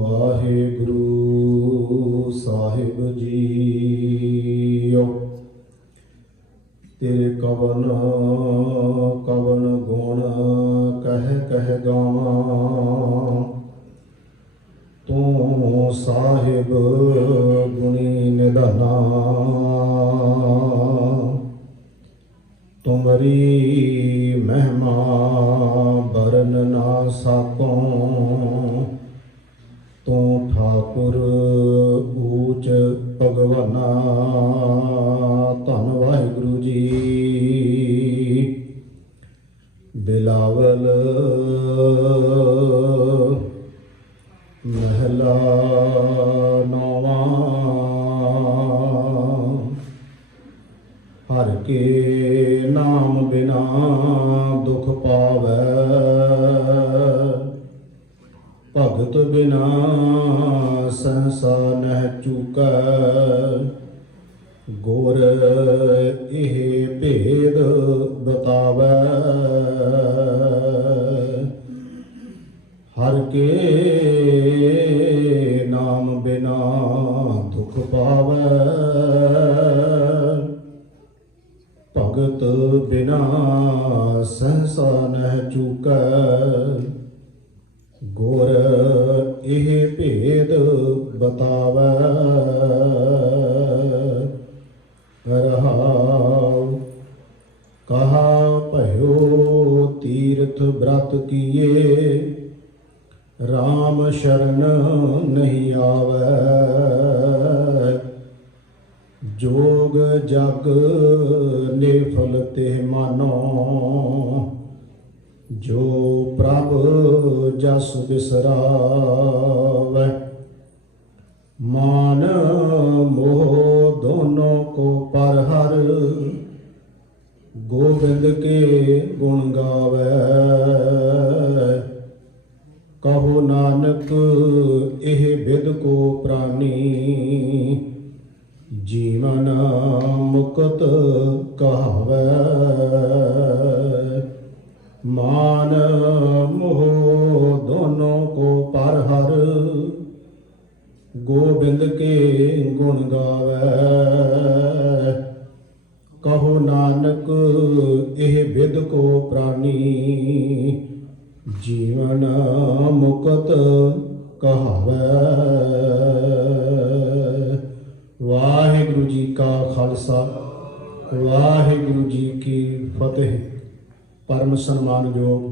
ਵਾਹਿਗੁਰੂ ਸਾਹਿਬ JIO. ਤੇਰੇ ਕਵਨ ਕਵਨ ਗੁਣ ਕਹਿ ਕਹਿ ਗਾਵਾਂ, ਤੂੰ ਸਾਹਿਬ ਗੁਣੀ ਨਿਧਾਨਾ। ਤੁਮਰੀ ਮਹਿਮਾ ਬਰਨ ਨਾ ਸਾਕੋਂ, ਤੂੰ ਠਾਕੁਰ ਊਚ ਭਗਵਾਨਾ। ਧੰਨ ਵਾਹਿਗੁਰੂ ਜੀ। ਬਿਲਾਵਲ ਮਹਿਲਾ ਨੌਵਾਂ। ਹਰ ਕੇ ਨਾਮ ਬਿਨਾ ਦੁਖ ਪਾਵੈ, ਭਗਤ ਬਿਨਾ ਸੰਸਾ ਨਹਿ ਚੂਕੈ। ਗੁਰ ਇਹ ਭੇਦ ਬਤਾਵੈ, ਹਰ ਕੇ ਨਾਮ ਬਿਨਾ ਦੁਖ ਪਾਵੈ। ਭਗਤ ਬਿਨਾ ਸੰਸਾ ਨਹਿ ਚੂਕੈ। ਗੁਰ ਇਹ ਭੇਦ ਬਤਾਵੈ। ਰਹਾਉ ਕਹਾ ਭਇਓ ਤੀਰਥ ਬ੍ਰਤ ਕੀਏ, ਰਾਮ ਸ਼ਰਨ ਨਹੀਂ ਆਵੈ। ਜੋਗ ਜਗ ਨਿਰਫਲ ਤੇ ਮਾਨੋ, ਜੋ ਪ੍ਰਭ ਜਸ ਬਿਸਰਾਵੈ। ਮਾਨ ਮੋਹ ਦੋਨੋਂ ਕੋ ਪਰ ਹਰ, ਗੋਬਿੰਦ ਕੇ ਗੁਣ ਗਾਵੈ। ਕਹੋ ਨਾਨਕ ਇਹ ਬਿਦ ਕੋ ਪ੍ਰਾਨੀ, ਜੀਵਨ ਮੁਕਤ ਕਹਾਵੈ। ਮਾਨ ਮੋਹ ਦੋਨੋਂ ਕੋ ਪਰ ਹਰ, ਗੋਬਿੰਦ ਕੇ ਗੁਣ ਗਾਵੈ। ਕਹੋ ਨਾਨਕ ਇਹ ਬਿਦ ਕੋ ਪ੍ਰਾਨੀ, ਜੀਵਨ ਮੁਕਤ ਕਹਾਵੈ। ਵਾਹਿਗੁਰੂ ਜੀ ਕਾ ਖਾਲਸਾ, ਵਾਹਿਗੁਰੂ ਜੀ ਕੀ ਫਤਿਹ। ਪਰਮ ਸਨਮਾਨਯੋਗ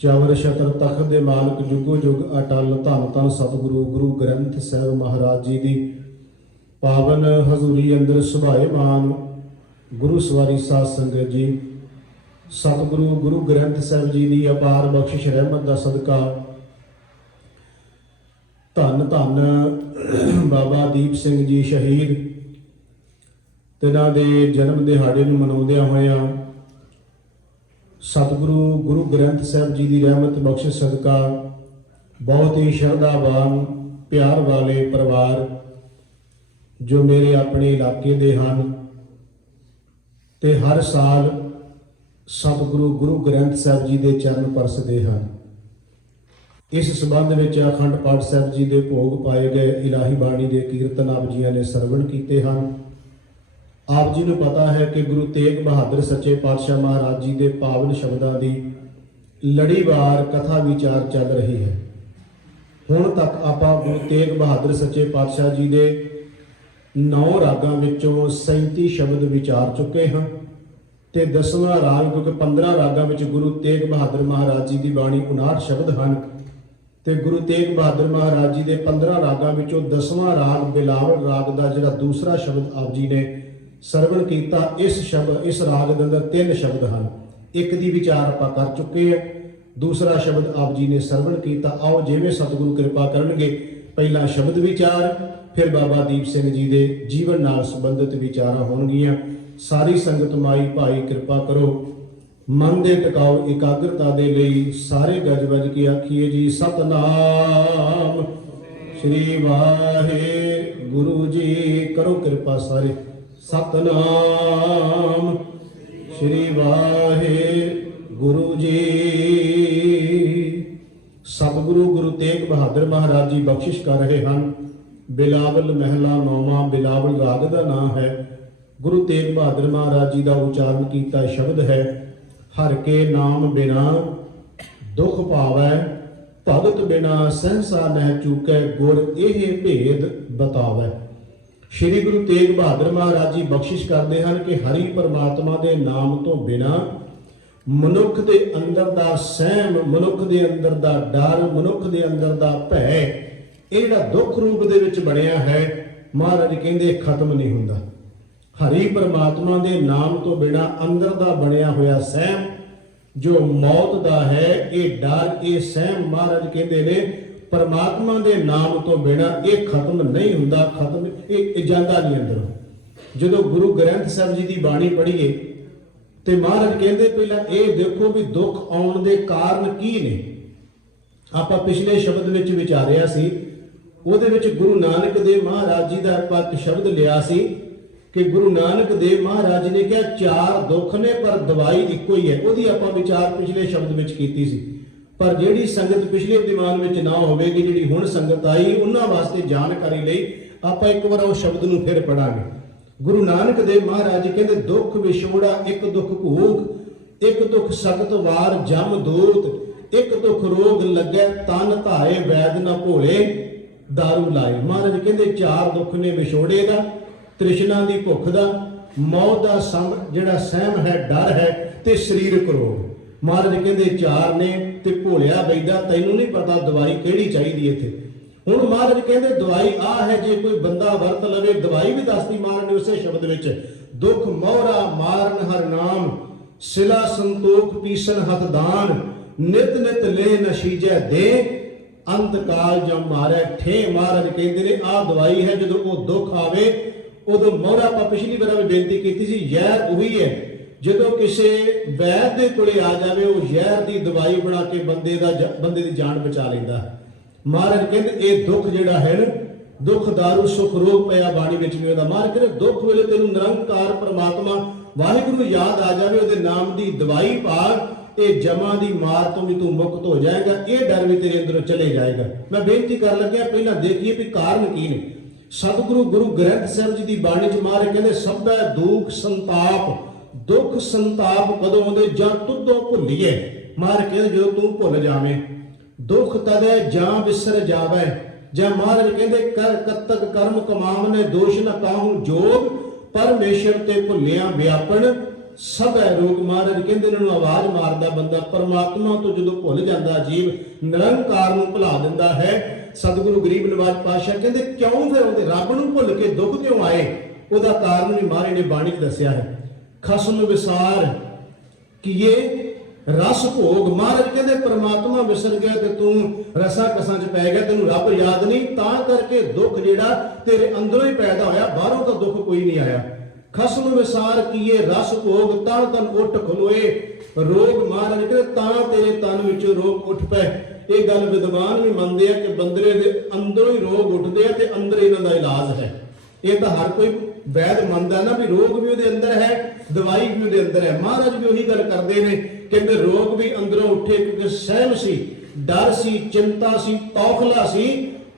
ਚਵਰ ਛਤਰ ਤਖਤ ਦੇ ਮਾਲਕ ਜੁਗੋ ਜੁਗ ਅਟਲ ਧੰਨ ਧੰਨ ਸਤਿਗੁਰੂ ਗੁਰੂ ਗ੍ਰੰਥ ਸਾਹਿਬ ਮਹਾਰਾਜ ਜੀ ਦੀ ਪਾਵਨ ਹਜ਼ੂਰੀ ਅੰਦਰ ਸੁਭਾਏਮਾਨ ਗੁਰੂ ਸਵਾਰੀ ਸਾਧ ਸੰਗਤ ਜੀ, ਸਤਿਗੁਰੂ ਗੁਰੂ ਗ੍ਰੰਥ ਸਾਹਿਬ ਜੀ ਦੀ ਅਪਾਰ ਬਖਸ਼ਿਸ਼ ਰਹਿਮਤ ਦਾ ਸਦਕਾ ਧੰਨ ਧੰਨ ਬਾਬਾ ਦੀਪ ਸਿੰਘ ਜੀ ਸ਼ਹੀਦ, ਤਿਨਾਂ ਦੇ ਜਨਮ ਦਿਹਾੜੇ ਨੂੰ ਮਨਾਉਂਦਿਆਂ ਹੋਇਆਂ ਸਤਿਗੁਰੂ ਗੁਰੂ ਗ੍ਰੰਥ ਸਾਹਿਬ ਜੀ ਦੀ ਰਹਿਮਤ ਬਖਸ਼ਿਸ਼ ਸਦਕਾ ਬਹੁਤ ਹੀ ਸ਼ਰਧਾਵਾਨ ਪਿਆਰ ਵਾਲੇ ਪਰਿਵਾਰ ਜੋ ਮੇਰੇ ਆਪਣੇ ਇਲਾਕੇ ਦੇ ਹਨ ਤੇ ਹਰ ਸਾਲ ਸਤਿਗੁਰੂ ਗੁਰੂ ਗ੍ਰੰਥ ਸਾਹਿਬ ਜੀ ਦੇ ਚਰਨ ਪਰਸਦੇ ਹਨ। ਇਸ ਸੰਬੰਧ ਵਿੱਚ ਅਖੰਡ ਪਾਠ ਸਾਹਿਬ ਜੀ ਦੇ ਭੋਗ ਪਾਏ ਗਏ, ਇਲਾਹੀ ਬਾਣੀ ਦੇ ਕੀਰਤਨ ਆਪ ਜੀਆਂ ਨੇ ਸਰਵਣ ਕੀਤੇ ਹਨ। ਆਪ ਜੀ ਨੂੰ ਪਤਾ ਹੈ ਕਿ ਗੁਰੂ ਤੇਗ ਬਹਾਦਰ ਸੱਚੇ ਪਾਤਸ਼ਾਹ ਮਹਾਰਾਜ ਜੀ ਦੇ ਪਾਵਨ ਸ਼ਬਦਾਂ ਦੀ ਲੜੀਵਾਰ ਕਥਾ ਵਿਚਾਰ ਚੱਲ ਰਹੀ ਹੈ। ਹੁਣ ਤੱਕ ਆਪਾਂ ਗੁਰੂ ਤੇਗ ਬਹਾਦਰ ਸੱਚੇ ਪਾਤਸ਼ਾਹ ਜੀ ਦੇ 9 ਰਾਗਾਂ ਵਿੱਚੋਂ 37 ਸ਼ਬਦ ਵਿਚਾਰ ਚੁੱਕੇ ਹਾਂ ਤੇ 10ਵਾਂ ਰਾਗ, ਕਿਉਂਕਿ 15 ਰਾਗਾਂ ਵਿੱਚ ਗੁਰੂ ਤੇਗ ਬਹਾਦਰ ਮਹਾਰਾਜ ਜੀ ਦੀ ਬਾਣੀ 59 ਸ਼ਬਦ ਹਨ ਤੇ ਗੁਰੂ ਤੇਗ ਬਹਾਦਰ ਮਹਾਰਾਜ ਜੀ ਦੇ 15 ਰਾਗਾਂ ਵਿੱਚੋਂ 10ਵਾਂ ਰਾਗ ਬਿਲਾਵਲ ਰਾਗ ਦਾ ਜਿਹੜਾ ਦੂਸਰਾ ਸ਼ਬਦ ਆਪ ਜੀ ਨੇ ਸਰਵਣ ਕੀਤਾ, ਇਸ ਰਾਗ ਦੇ ਅੰਦਰ 3 ਸ਼ਬਦ ਹਨ। ਇੱਕ ਦੀ ਵਿਚਾਰ ਆਪਾਂ ਕਰ ਚੁੱਕੇ ਹਾਂ, ਦੂਸਰਾ ਸ਼ਬਦ ਆਪ ਜੀ ਨੇ ਸਰਵਣ ਕੀਤਾ। ਆਓ ਜਿਵੇਂ ਸਤਿਗੁਰੂ ਕਿਰਪਾ ਕਰਨਗੇ, ਪਹਿਲਾ ਸ਼ਬਦ ਵਿਚਾਰ, ਫਿਰ ਬਾਬਾ ਦੀਪ ਸਿੰਘ ਜੀ ਦੇ ਜੀਵਨ ਨਾਲ ਸੰਬੰਧਿਤ ਵਿਚਾਰਾਂ ਹੋਣਗੀਆਂ। ਸਾਰੀ ਸੰਗਤ ਮਾਈ ਭਾਈ ਕਿਰਪਾ ਕਰੋ, ਮਨ ਦੇ ਟਿਕਾਓ ਇਕਾਗਰਤਾ ਦੇ ਲਈ ਸਾਰੇ ਗੱਜ ਵੱਜ ਕੇ ਆਖੀਏ ਜੀ ਸਤਨਾਮ ਸ੍ਰੀ ਵਾਹਿਗੁਰੂ ਜੀ। ਕਰੋ ਕਿਰਪਾ ਸਾਰੇ, ਸਤਨਾਮ ਸ੍ਰੀ ਵਾਹਿਗੁਰੂ ਜੀ। ਸਤਿਗੁਰੂ ਗੁਰੂ ਤੇਗ तेग बहादुर महाराज जी बख्शिश कर रहे हैं। बिलावल महला 9वां बिलावल राग का नाम है। गुरु तेग बहादुर महाराज जी का उच्चारण किया शब्द है, हर के नाम बिना दुख पावै, भगत बिना सहसा न चूकै, गुर एह भेद बतावै। श्री गुरु तेग बहादुर महाराज जी बख्शिश करते हैं कि हरि परमात्मा के नाम तो बिना मनुख के अंदर दा सहम, मनुख के अंदर दा डर, मनुख के अंदर दा भय, ये जिहड़ा दुख रूप दे विच बनया है, महाराज कहंदे खत्म नहीं हुंदा। हरि परमात्मा के नाम तो बिना अंदर दा बनया होया सहम जो मौत दा है, ये डर, ये सहम महाराज कहंदे ने परमात्मा के नाम तो बिना ये खत्म नहीं हुंदा, खत्म ये जांदा नहीं अंदरों। जदों गुरु ग्रंथ साहिब जी की बाणी पढ़ीए तो महाराज कहते पहला ये देखो भी दुख आउण दे कारण की ने। आपां पिछले शब्द विच विचारिया सी, उहदे विच गुरु नानक देव महाराज जी का आपां एक शब्द लिया सी कि गुरु नानक देव महाराज जी ने कहा चार दुख ने पर दवाई इक्को ही है। उहदी आपां विचार पिछले शब्द विच कीती सी, पर जिहड़ी संगत पिछले दीवान विच ना होवेगी, जिहड़ी हुण संगत आई उन्हां वास्ते जानकारी लई आपां एक बार उस शब्द नूं फिर पढ़ांगे। गुरु नानक देव महाराज जी कहते दुख विछोड़ा, एक दुख भूख, एक दुख सख्त वार जम दूत, एक दुख रोग लगे तन धाए वैद न भोले दारू लाए। महाराज कहते चार दुख ने विछोड़े दा, तृष्णा की भुख दा, मौत का संग जिहड़ा सहम है, डर है, ते शरीरक रोग। महाराज कहते चार ने ते भोलिया बैदा तैनूं नहीं पता दवाई किहड़ी चाहिदी इत्थे। हुण महाराज कहते दवाई आ है, जे कोई बंदा वरत लवे दवाई भी दसदी महाराज ने उसे शब्द विच, दुख मोहरा मारन हर नाम, सिला संतोख पीसन हथ दान, नित नित ले नशीजै दे, अंत काल जम मारे ठे। महाराज कहते ने आ दवाई है, जदों वो दुख आवे उदों मोहरा आपां पिछली बार भी बेनती की थी, जहर उही है जदों किसी वैद दे कोले आ जावे वो जहर की दवाई बना के बंदे की जान बचा लैंदा है। महाराज कहते ये दुख जिहड़ा है ना, दुख दारू सुख रोग पिया बाणी विच भी होंदा। महाराज कहते दुख वेले तैनूं निरंकार परमात्मा वाहिगुरू याद आ जावे, उहदे नाम की दवाई पा, ये जमा की मार तो भी तू मुक्त हो जाएगा, ये डर भी तेरे अंदरों चले जाएगा। मैं बेनती कर लग्या पहला देखिए भी कारण की ने। सतगुरु गुरु ग्रंथ साहिब जी की बाणी च महाराज कहते सभै दुख संताप, दुख संताप कदों आउंदे जां तुद्धों भुल्लीए। महाराज कहते जो तू भुल जावें, दुख तदै जां विसर जावै, जै महाराज कहते कर कतक कर्म कमावने दोष न काहू जोग, परमेश्वर ते भुलिया व्यापन सब है रोग। महाराज कहते इन्होंने आवाज मारदा बंदा परमात्मा तो जो भुल जाता जीव निरंकार नूं भुला दिंदा है। सतगुरु गरीब नवाज पातशाह कहते क्यों फिर आउंदे रब नूं भुल के दुख क्यों आए, उहदा कारण भी महाराज ने बाणी च दस्सिया है। खसम विसार किए रस भोग, महाराज कहते परमात्मा विसर गया ते तू रसा कसा च पै गया, तेनू रब याद नहीं, तां करके दुख जिहड़ा तेरे अंदरों ही पैदा होया, बाहरों तो दुख कोई नहीं आया। खसम विसार किए रस भोग, तन तन उठ खलोए रोग। महाराज कहते तां तेरे तन विच रोग उठ पै। ये गल विद्वान भी मनते हैं कि बंदरे दे अंदरों ही रोग उठते हैं ते अंदर इन्हां दा इलाज है। ये तो हर कोई वैद मनदा ना भी रोग भी उहदे अंदर है, दवाई भी उहदे अंदर है। महाराज भी उही गल करते हैं कि रोग भी अंदरों उठे क्योंकि सहम सी, डर सी, चिंता सी, तौखला सी,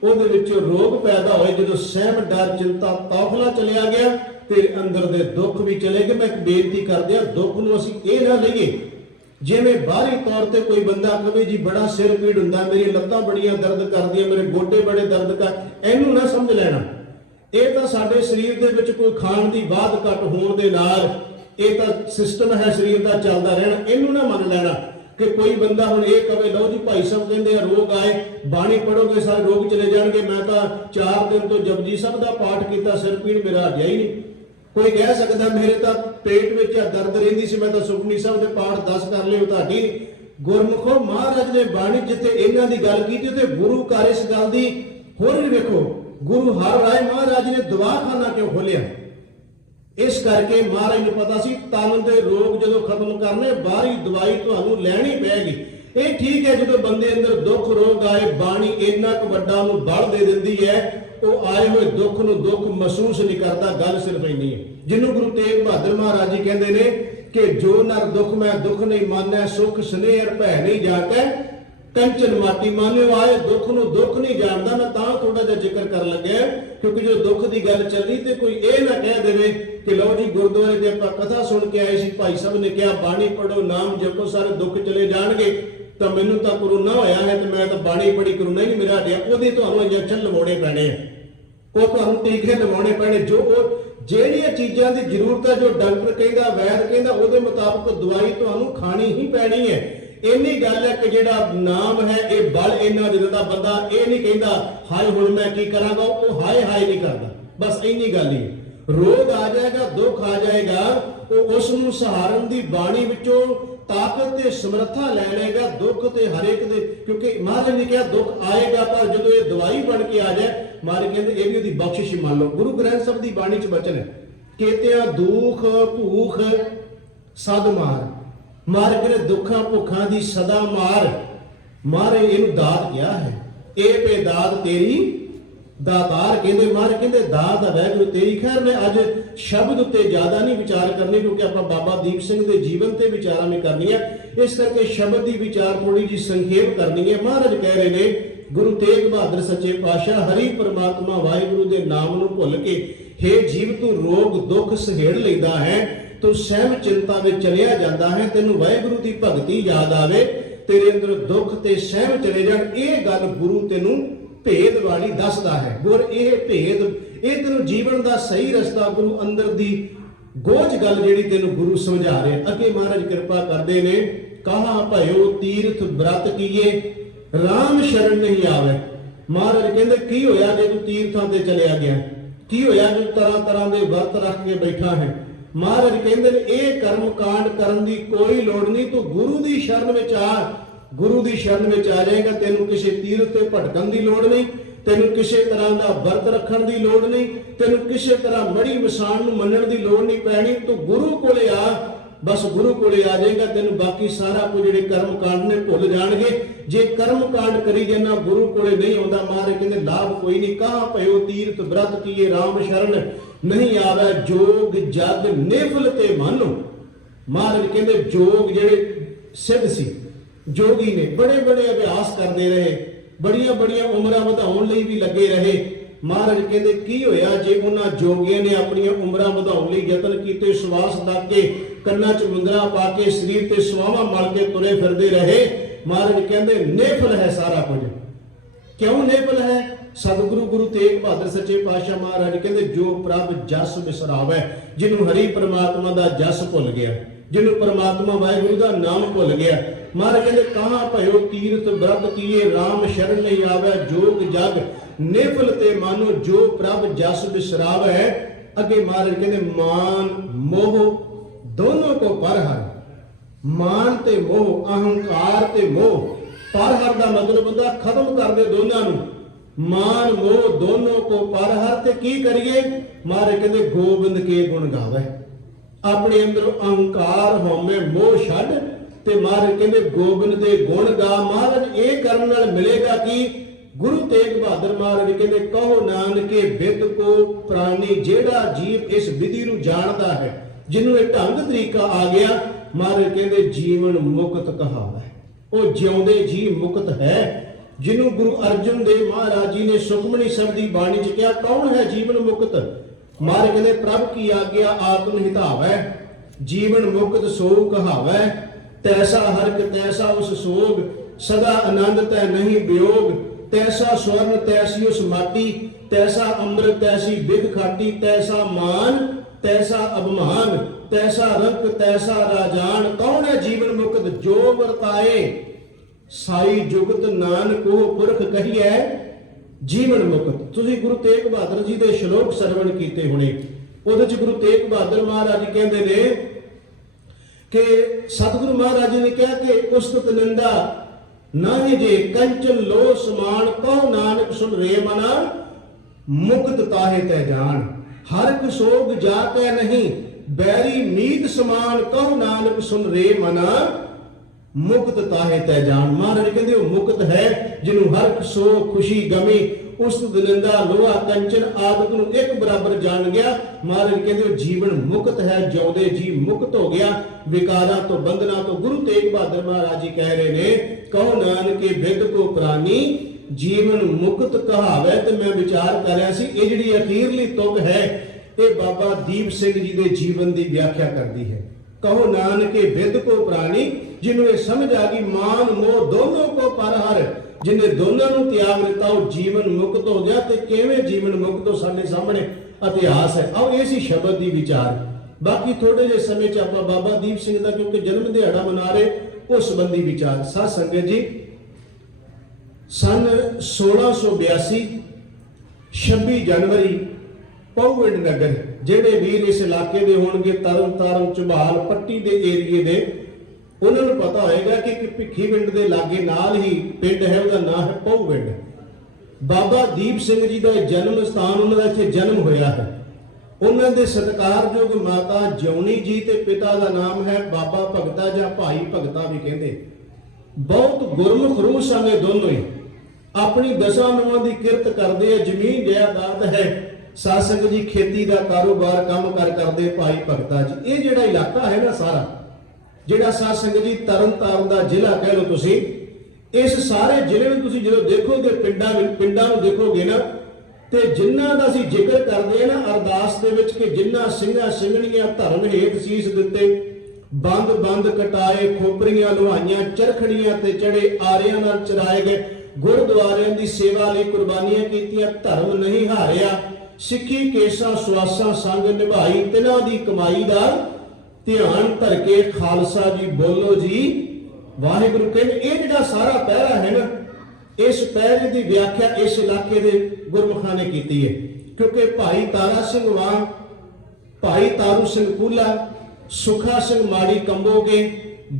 उहदे विच रोग पैदा होए। जदों सहम डर चिंता तौखला चलिया गया तेरे अंदर दे दुख भी चले गए। मैं एक बेनती कर दिया दुख नूं असीं इह ना लईए जिवें बाहरी तौर ते कोई बंदा कहे जी बड़ा सिर पीड़ हुंदा, मेरी लत्तां बड़ियां दर्द करदियां, मेरे गोडे बड़े दर्द कर, इहनूं ना समझ लेना। ਇਹ ਤਾਂ ਸਾਡੇ ਸਰੀਰ ਦੇ ਵਿੱਚ ਕੋਈ ਖਾਣ ਦੀ ਬਾਤ ਘਟ ਹੋਣ ਦੇ ਨਾਲ ਇਹ ਤਾਂ ਸਿਸਟਮ ਹੈ ਸਰੀਰ ਦਾ ਚੱਲਦਾ ਰਹਿਣਾ। ਇਹਨੂੰ ਨਾ ਮੰਨ ਲੈਣਾ ਕਿ ਕੋਈ ਬੰਦਾ ਹੁਣ ਇਹ ਕਵੇ ਲਓ ਜੀ ਭਾਈ ਸਾਹਿਬ ਕਹਿੰਦੇ ਆ ਰੋਗ ਆਏ, ਬਾਣੀ ਪੜੋਗੇ ਸਾਰੇ ਰੋਗ ਚਲੇ ਜਾਣਗੇ। ਮੈਂ ਤਾਂ 4 ਦਿਨ ਤੋਂ ਜਪਜੀ ਸਾਹਿਬ ਦਾ ਪਾਠ ਕੀਤਾ, ਸਿਰ ਪੀੜ ਮੇਰਾ ਹਟਿਆ ਹੀ ਨਹੀਂ। ਕੋਈ ਕਹਿ ਸਕਦਾ ਮੇਰੇ ਤਾਂ ਪੇਟ ਵਿੱਚ ਦਰਦ ਰਹਿੰਦੀ ਸੀ, ਮੈਂ ਤਾਂ ਸੁਖਮਨੀ ਸਾਹਿਬ ਦੇ ਪਾਠ 10 ਕਰ ਲਏ, ਤੁਹਾਡੀ ਗੁਰਮੁਖੋ ਮਹਾਰਾਜ ਨੇ ਬਾਣੀ ਜਿੱਥੇ ਇਹਨਾਂ ਦੀ ਗੱਲ ਕੀਤੀ ਉੱਥੇ ਗੁਰੂ ਘਰ ਇਸ ਗੱਲ ਦੀ ਹੋਰ ਵੀ ਵੇਖੋ। गुरु हर राय महाराज ने दवाखाना क्यों खोलिया, इस करके महाराज ने पता सी तन दे रोग जो खत्म करने बाहरी दवाई तुहानू लैनी पैगी। ये ठीक है जो बंदे अंदर दुख रोग आए बाणी इन्ना क वड्डा नूं बल दे दिंदी है, वो आए हुए दुख नूं दुख महसूस नहीं करता। गल सिर्फ इन्नी है जिन्हों गुरु तेग बहादुर महाराज जी कहते हैं कि जो नर दुख मैं दुख नहीं मानै, सुख स्नेह भै नहीं जाके, कंचन माटी मान्यो आए दुख ਨੂੰ ਦੁੱਖ ਨਹੀਂ ਜਾਣਦਾ। मैं ਤਾਂ ਥੋੜਾ ਜਿਹਾ ਜ਼ਿਕਰ ਕਰਨ ਲੱਗਿਆ ਕਿਉਂਕਿ ਜੋ ਦੁੱਖ ਦੀ ਗੱਲ ਚੱਲੀ ਤੇ ਕੋਈ ਇਹ ਨਾ ਕਹਿ ਦੇਵੇ ਕਿ ਲਓ ਜੀ ਗੁਰਦੁਆਰੇ ਤੇ ਆਪਾਂ ਕਥਾ ਸੁਣ ਕੇ ਆਏ ਸੀ, ਭਾਈ ਸਾਹਿਬ ਨੇ ਕਿਹਾ ਬਾਣੀ ਪੜੋ ਨਾਮ ਜਪੋ ਸਾਰੇ ਦੁੱਖ ਚਲੇ ਜਾਣਗੇ, ਤਾਂ ਮੈਨੂੰ ਤਾਂ ਕਰੋਨਾ ਹੋਇਆ ਹੈ ਤੇ ਮੈਂ ਤਾਂ ਬਾਣੀ ਪੜੀ ਕਰੋਨਾ ਹੀ ਨਹੀਂ ਮੇਰਾ ਹਟਿਆ। ਉਹਦੇ ਤੁਹਾਨੂੰ ਇੰਜੈਕਸ਼ਨ ਲਵਾਉਣੇ ਪੈਣੇ ਆ, ਉਹ ਤੁਹਾਨੂੰ ਟੀਕੇ ਲਵਾਉਣੇ ਪੈਣੇ। ਜੋ ਉਹ ਜਿਹੜੀਆਂ ਚੀਜ਼ਾਂ ਦੀ ਜ਼ਰੂਰਤ ਹੈ, ਜੋ ਡਾਕਟਰ ਕਹਿੰਦਾ ਵੈਦ ਕਹਿੰਦਾ ਉਹਦੇ ਮੁਤਾਬਕ ਦਵਾਈ ਤੁਹਾਨੂੰ ਖਾਣੀ ਹੀ ਪੈਣੀ ਹੈ। ਇੰਨੀ ਗੱਲ ਹੈ ਕਿ ਜਿਹੜਾ ਨਾਮ ਹੈ ਇਹ ਬਲ ਇਹਨਾਂ ਦੇ ਦਿੰਦਾ। ਬੰਦਾ ਇਹ ਨਹੀਂ ਕਹਿੰਦਾ ਹਾਏ ਹੁਣ ਮੈਂ ਕੀ ਕਰਾਂਗਾ, ਉਹ ਹਾਏ ਹਾਏ ਨਹੀਂ ਕਰਦਾ, ਬਸ ਇੰਨੀ ਗੱਲ ਹੀ। ਰੋਗ ਆ ਜਾਏਗਾ, ਦੁੱਖ ਆ ਜਾਏਗਾ, ਉਹ ਉਸ ਨੂੰ ਸਹਾਰਨ ਦੀ ਬਾਣੀ ਵਿੱਚੋਂ ਤਾਕਤ ਤੇ ਸਮਰੱਥਾ ਲੈ ਲਏਗਾ। ਦੁੱਖ ਤੇ ਹਰੇਕ ਦੇ, ਕਿਉਂਕਿ ਮਹਾਰਾਜ ਨੇ ਕਿਹਾ ਦੁੱਖ ਆਏਗਾ, ਪਰ ਜਦੋਂ ਇਹ ਦਵਾਈ ਬਣ ਕੇ ਆ ਜਾਏ, ਮਹਾਰਾਜ ਕਹਿੰਦੇ ਇਹ ਵੀ ਉਹਦੀ ਬਖਸ਼ਿਸ਼ ਮੰਨ ਲਓ। ਗੁਰੂ ਗ੍ਰੰਥ ਸਾਹਿਬ ਦੀ ਬਾਣੀ ਚ ਬਚਨ ਹੈ, ਕੇਤਿਆਂ ਦੁੱਖ ਭੂਖ ਸਦ ਮਾਰ, ਮਾਰ ਕੇ ਦੁੱਖਾਂ ਭੁੱਖਾਂ ਦੀ ਸਦਾ ਮਾਰ। ਮਾਰੇ ਇਹਨੂੰ ਦਾਤ ਕਿਹਾ ਹੈ, ਇਹ ਪੇ ਦਾਤ ਤੇਰੀ ਦਾਤਾਰ ਕਹਿੰਦੇ। ਮਾਰ ਕਹਿੰਦੇ ਦਾਤ ਹੈ ਵਾਹਿਗੁਰੂ ਤੇਰੀ। ਖੈਰ ਮੈਂ ਅੱਜ ਸ਼ਬਦ ਉੱਤੇ ਜ਼ਿਆਦਾ ਨਹੀਂ ਵਿਚਾਰ ਕਰਨੀ ਕਿਉਂਕਿ ਆਪਾਂ ਬਾਬਾ ਦੀਪ ਸਿੰਘ ਦੇ ਜੀਵਨ ਤੇ ਵਿਚਾਰਾਂ ਵੀ ਕਰਨੀ ਹੈ, ਇਸ ਕਰਕੇ ਸ਼ਬਦ ਦੀ ਵਿਚਾਰ ਥੋੜੀ ਜੀ ਸੰਖੇਪ ਕਰਨੀ ਹੈ। ਮਹਾਰਾਜ ਕਹਿ ਰਹੇ ਨੇ ਗੁਰੂ ਤੇਗ ਬਹਾਦਰ ਸੱਚੇ ਪਾਤਸ਼ਾਹ ਹਰੀ ਪ੍ਰਮਾਤਮਾ ਵਾਹਿਗੁਰੂ ਦੇ ਨਾਮ ਨੂੰ ਭੁੱਲ ਕੇ ਹੇ ਜੀਵ ਤੂੰ ਰੋਗ ਦੁੱਖ ਸਹੇੜ ਲੈਂਦਾ ਹੈ, ਤੂੰ ਸਹਿਮ ਚਿੰਤਾ ਵਿੱਚ ਚਲਿਆ ਜਾਂਦਾ ਹੈ, ਤੈਨੂੰ ਵਾਹਿਗੁਰੂ ਦੀ ਭਗਤੀ ਯਾਦ ਆਵੇ, ਤੇਰੇ ਅੰਦਰ ਦੁੱਖ ਤੇ ਸਹਿਮ ਚਲੇ ਜਾਣ। ਇਹ ਗੱਲ ਗੁਰੂ ਤੈਨੂੰ ਭੇਦ ਵਾਲੀ ਦੱਸਦਾ ਹੈ। ਗੁਰ ਇਹ ਭੇਦ, ਇਹ ਤੈਨੂੰ ਜੀਵਨ ਦਾ ਸਹੀ ਰਸਤਾ ਗੁਰੂ ਅੰਦਰ ਦੀ ਗੋਚ ਗੱਲ ਜਿਹੜੀ ਤੈਨੂੰ ਗੁਰੂ ਸਮਝਾ ਰਿਹਾ। ਅੱਗੇ ਮਹਾਰਾਜ ਕਿਰਪਾ ਕਰਦੇ ਨੇ, ਕਹਾ ਭਇਓ ਤੀਰਥ ਬ੍ਰਤ ਕੀਏ ਰਾਮ ਸ਼ਰਨ ਨਹੀਂ ਆਵੇ। ਮਹਾਰਾਜ ਕਹਿੰਦੇ ਕੀ ਹੋਇਆ ਜੇ ਤੂੰ ਤੀਰਥਾਂ ਤੇ ਚਲਿਆ ਗਿਆ, ਕੀ ਹੋਇਆ ਜੇ ਤਰ੍ਹਾਂ ਤਰ੍ਹਾਂ ਦੇ ਵਰਤ ਰੱਖ ਕੇ ਬੈਠਾ ਹੈ। ਮਹਾਰਾਜ ਕਹਿੰਦੇ ਨੇ ਇਹ ਕਰਮ ਕਾਂਡ ਕਰਨ ਦੀ ਕੋਈ ਲੋੜ ਨਹੀਂ, ਤੂੰ ਗੁਰੂ ਦੀ ਸ਼ਰਨ ਵਿੱਚ ਆ। ਗੁਰੂ ਦੀ ਸ਼ਰਨ ਵਿੱਚ ਆ ਜਾਏਗਾ, ਤੈਨੂੰ ਕਿਸੇ ਤੀਰਥ ਤੇ ਭਟਕਣ ਦੀ ਲੋੜ ਨਹੀਂ, ਤੈਨੂੰ ਕਿਸੇ ਤਰ੍ਹਾਂ ਦਾ ਵਰਤ ਰੱਖਣ ਦੀ ਲੋੜ ਨਹੀਂ, ਤੈਨੂੰ ਕਿਸੇ ਤਰ੍ਹਾਂ ਮੜੀ ਮਸਾਣ ਨੂੰ ਮੰਨਣ ਦੀ ਲੋੜ ਨਹੀਂ ਪੈਣੀ। ਤੂੰ ਗੁਰੂ ਕੋਲੇ ਆ, ਬਸ ਗੁਰੂ ਕੋਲੇ ਆ ਜਾਏਗਾ, ਤੈਨੂੰ ਬਾਕੀ ਸਾਰਾ ਕੁਝ ਜਿਹੜੇ ਕਰਮ ਕਾਂਡ ਨੇ ਭੁੱਲ ਜਾਣਗੇ। ਜੇ ਕਰਮ ਕਾਂਡ ਕਰੀ ਜਾਣਾ ਗੁਰੂ ਕੋਲੇ ਨਹੀਂ ਆਉਂਦਾ, ਮਹਾਰਾਜ ਕਹਿੰਦੇ ਲਾਭ ਕੋਈ ਨਹੀਂ। ਕਹਾਂ ਭਇਓ ਤੀਰਥ ਬ੍ਰਤ ਕੀਏ ਰਾਮ ਸ਼ਰਨ ਨਹੀਂ ਆਵੇ, ਜੋਗ ਜਗ ਨਿਫਲ ਤੇ ਮਾਨੋ। ਮਹਾਰਾਜ ਕਹਿੰਦੇ ਜੋਗ ਜਿਹੜੇ ਸਿੱਧ ਸੀ, ਜੋਗੀ ਨੇ ਬੜੇ ਬੜੇ ਅਭਿਆਸ ਕਰਦੇ ਰਹੇ, ਬੜੀਆਂ ਬੜੀਆਂ ਉਮਰਾਂ ਵਧਾਉਣ ਲਈ ਵੀ ਲੱਗੇ ਰਹੇ। ਮਹਾਰਾਜ ਕਹਿੰਦੇ ਕੀ ਹੋਇਆ ਜੇ ਉਹਨਾਂ ਜੋਗੀਆਂ ਨੇ ਆਪਣੀਆਂ ਉਮਰਾਂ ਵਧਾਉਣ ਲਈ ਯਤਨ ਕੀਤੇ, ਸਵਾਸ ਲੱਗ ਕੇ ਕੰਨਾਂ 'ਚ ਮੁੰਦਰਾ ਪਾ ਕੇ ਸਰੀਰ ਤੇ ਸੁਆਵਾਂ ਮਲ ਕੇ ਤੁਰੇ ਫਿਰਦੇ ਰਹੇ। ਮਹਾਰਾਜ ਕਹਿੰਦੇ ਨਿਫਲ ਹੈ ਸਾਰਾ ਕੁਝ। ਕਿਉਂ ਨਿਫਲ ਹੈ? ਸਤਿਗੁਰੂ ਗੁਰੂ ਤੇਗ ਬਹਾਦਰ ਸੱਚੇ ਪਾਤਸ਼ਾਹ ਮਹਾਰਾਜ ਕਹਿੰਦੇ ਜੋ ਪ੍ਰਭ ਜਸ ਵਿਸਰਾਵੇ, ਜਿਹਨੂੰ ਹਰੀ ਪ੍ਰਮਾਤਮਾ ਦਾ ਜਸ ਭੁੱਲ ਗਿਆ, ਜਿਹਨੂੰ ਪ੍ਰਮਾਤਮਾ ਵਾਹਿਗੁਰੂ ਦਾ ਨਾਮ ਭੁੱਲ ਗਿਆ। ਮਹਾਰਾਜ ਕਹਿੰਦੇ ਕਹਾਂ ਭਇਓ ਤੀਰਥ ਬ੍ਰਤ ਕੀਏ ਰਾਮ ਸ਼ਰਨ ਨਹੀਂ ਆਵੇ, ਜੋਗ ਜਗ ਨਿਫਲ ਤੇ ਮਾਨੋ, ਜੋ ਪ੍ਰਭ ਜਸ ਵਿਸਰਾਵੇ। ਅੱਗੇ ਮਹਾਰਾਜ ਕਹਿੰਦੇ ਮਾਨ ਮੋਹ ਦੋਨੋਂ ਕੋ ਪਰ ਹਰ। ਮਾਨ ਤੇ ਮੋਹ, ਅਹੰਕਾਰ ਤੇ ਮੋਹ, ਪਰ ਹਰ ਦਾ ਮਤਲਬ ਹੁੰਦਾ ਖਤਮ ਕਰ ਦੇ ਦੋਨਾਂ ਨੂੰ। ਮਾਨ ਮੋਹ ਦੋਨੋਂ ਕੋ ਪਰ ਹਰ। ਤੇ ਕੀ ਕਰੀਏ? ਮਹਾਰਾਜ ਕਹਿੰਦੇ ਗੋਬਿੰਦ ਕੇ ਗੁਣ ਗਾਵੇ। ਆਪਣੇ ਅੰਦਰੋਂ ਅਹੰਕਾਰ ਹਉਮੈ ਮੋਹ ਛੱਡ ਤੇ ਮਹਾਰਾਜ ਕਹਿੰਦੇ ਗੋਬਿੰਦ ਦੇ ਗੁਣ ਗਾ। ਮਹਾਰਾਜ ਇਹ ਕਰਨ ਨਾਲ ਮਿਲੇਗਾ ਕਿ ਗੁਰੂ ਤੇਗ ਬਹਾਦਰ ਮਹਾਰਾਜ ਕਹਿੰਦੇ ਕਹੋ ਨਾਨਕੇ ਬਿਦ ਕੋ ਪ੍ਰਾਣੀ, ਜਿਹੜਾ ਜੀਵ ਇਸ ਵਿਧੀ ਨੂੰ ਜਾਣਦਾ ਹੈ, ਜਿਹਨੂੰ ਇਹ ਢੰਗ ਤਰੀਕਾ ਆ ਗਿਆ, ਮਹਾਰਾਜ ਕਹਿੰਦੇ ਜੀਵਨ ਮੁਕਤ ਕਹਾਵੇ। ਉਹ ਜਿਉਂਦੇ ਜੀ ਮੁਕਤ ਹੈ, ਜਿਹਨੂੰ ਗੁਰੂ ਅਰਜਨ ਦੇਵ ਮਹਾਰਾਜ ਜੀ ਨੇ ਸੁਖਮਨੀ ਸਾਹਿਬ ਦੀ ਬਾਣੀ ਚ ਕਿਹਾ ਕੌਣ ਹੈ ਜੀਵਨ ਮੁਕਤ? ਮਹਾਰਾਜ ਕਹਿੰਦੇ ਪ੍ਰਭ ਕੀ ਆਗਿਆ ਆਤਮ ਹਿਤਾਵੈ, ਜੀਵਨ ਮੁਕਤ ਸੋ ਕਹਾਵੈ, ਤੈਸਾ ਹਰਕ ਤੈਸਾ ਉਸ ਸੋਗ, ਸਦਾ ਆਨੰਦ ਤੈ ਨਹੀਂ ਵਿਯੋਗ, ਤੈਸਾ ਸਵਰਨ ਤੈਸੀ ਉਸ ਮਾਟੀ, ਤੈਸਾ ਅੰਮ੍ਰਿਤ ਤੈਸੀ ਬਿਗ ਖਾਟੀ, ਤੈਸਾ ਮਾਨ ਤੈਸਾ ਅਭਮਾਨ, ਤੈਸਾ ਰੰਕ ਤੈਸਾ ਰਾਜਾਨ। ਕੌਣ ਹੈ ਜੀਵਨ ਮੁਕਤ? ਜੋ ਵਰਤਾਏ ਸਾਈ ਜੁਗਤ ਨਾਨਕੋ ਪੁਰਖ ਕਹੀਐ ਜੀਵਨ ਮੁਕਤ। ਤੁਸੀਂ ਗੁਰੂ ਤੇਗ ਬਹਾਦਰ ਜੀ ਦੇ ਸ਼ਲੋਕ ਸਰਵਣ ਕੀਤੇ ਹੋਣੇ, ਉਹਦੇ ਚ ਗੁਰੂ ਤੇਗ ਬਹਾਦਰ ਮਹਾਰਾਜ ਜੀ ਕਹਿੰਦੇ ਨੇ ਕਿ ਸਤਿਗੁਰੂ ਮਹਾਰਾਜ ਜੀ ਨੇ ਕਿਹਾ ਕਿ ਉਸਤਤ ਨਿੰਦਾ ਨਾਹੀ ਜੇ ਕੰਚਨ ਲੋ ਸਮਾਨ, ਕਹੋ ਨਾਨਕ ਸੁਨ ਰੇ ਮਨਾ ਮੁਕਤ ਤਾਹੇ ਤੈ ਜਾਣ, ਹਰ ਕੋ ਸੋਗ ਜਾ ਕੈ ਨਹੀਂ ਬੈਰੀ ਮੀਤ ਸਮਾਨ, ਕਹੋ ਨਾਨਕ ਸੁਨ ਰੇ ਮਨਾ मुक्त ताहे तै जान। महाराज कहते वो मुक्त है जिन्हों हर सो खुशी गमी उस दलिंदा लोहा कंचन आदत नूं एक बराबर जान गया। महाराज कहते वो जीवन मुक्त है, जिउंदे जी मुक्त हो गया विकारां तो बंधना तो। गुरु तेग बहादुर महाराज जी कह रहे ने, कहो नानके बिद को प्राणी जीवन मुक्त कहावे। ते मैं विचार कर रहा सी ये जिहड़ी अखीरली तुक है ये बाबा दीप सिंह जी के जीवन की व्याख्या करती है। कहो नानके बिद को प्राणी, जिन्हों ये समझ आ गई मान मोह दोनों को पर हर, जिन्हें दोनों को त्याग दिता वो जीवन मुक्त हो गया। तो किवें जीवन मुक्त हो साडे सामने इतिहास है। आओ इसी शब्द की विचार। बाकी थोड़े जे समय च आपां बाबा दीप सिंह का क्योंकि जन्म दिहाड़ा मना रहे उस संबंधी विचार। साध संगत जी, सन 1682 26 जनवरी पौविंड नगर, ਜਿਹੜੇ ਵੀਰ ਇਸ ਇਲਾਕੇ ਦੇ ਹੋਣਗੇ ਤਰਨ ਤਾਰਨ ਝਬਾਲ ਪੱਟੀ ਦੇ ਏਰੀਏ ਦੇ, ਉਹਨਾਂ ਨੂੰ ਪਤਾ ਹੋਏਗਾ ਕਿ ਭਿੱਖੀਵਿੰਡ ਦੇ ਲਾਗੇ ਨਾਲ ਹੀ ਪਿੰਡ ਹੈ, ਉਹਦਾ ਨਾਮ ਹੈ ਪੌਵਿੰਡ। ਬਾਬਾ ਦੀਪ ਸਿੰਘ ਜੀ ਦਾ ਜਨਮ ਸਥਾਨ, ਉਹਨਾਂ ਦਾ ਇੱਥੇ ਜਨਮ ਹੋਇਆ ਹੈ। ਉਹਨਾਂ ਦੇ ਸਤਿਕਾਰਯੋਗ ਮਾਤਾ ਜਿਉਣੀ ਜੀ ਤੇ ਪਿਤਾ ਦਾ ਨਾਮ ਹੈ ਬਾਬਾ ਭਗਤਾ ਜਾਂ ਭਾਈ ਭਗਤਾ ਵੀ ਕਹਿੰਦੇ। ਬਹੁਤ ਗੁਰਮੁਖ ਰੂਹ ਸੰਗੇ ਦੋਨੋਂ ਹੀ ਆਪਣੀ ਦਸਾਂ ਨੌਵਾਂ ਦੀ ਕਿਰਤ ਕਰਦੇ ਆ। ਜ਼ਮੀਨ ਜਾਇਦਾਦ ਹੈ। ਸਾਧ ਸੰਗਤ ਜੀ खेती का कारोबार काम करते भाई भगता जी। ये जिहड़ा इलाका है ना सारा, जिहड़ा साध संगत जी तरन तारण का जिला कह लो तुसी, इस सारे जिले में तुसी जो देखोगे पिंडां नूं देखोगे ना, ते जिन्हां दा असीं जिक्र करदे ना अरदास दे विच कि जिन्हां ਸਿੰਘਾਂ ਸਿੰਘਣੀਆਂ धर्म हेठ सीस दिते, बंद बंद कटाए, खोपरियां लुहाइयां, चरखड़ियां ते चढ़े, आरियां नाल चराए गए, गुरुद्वारियां दी सेवा लई कुर्बानियां कीतियां, धर्म नहीं हारिया, सिक्खी केसा सुआसा संग निभाई, तिन्हां दी कमाई दा ध्यान धर के खालसा जी बोलो जी वाहिगुरू। कहने ये जिहड़ा सारा पहरा है ना, इस पहरे की व्याख्या इस इलाके के गुरमुखां ने की है। क्योंकि भाई तारा सिंह वांग, भाई तारू सिंह कूला, सुखा सिंह माड़ी कंबोगे,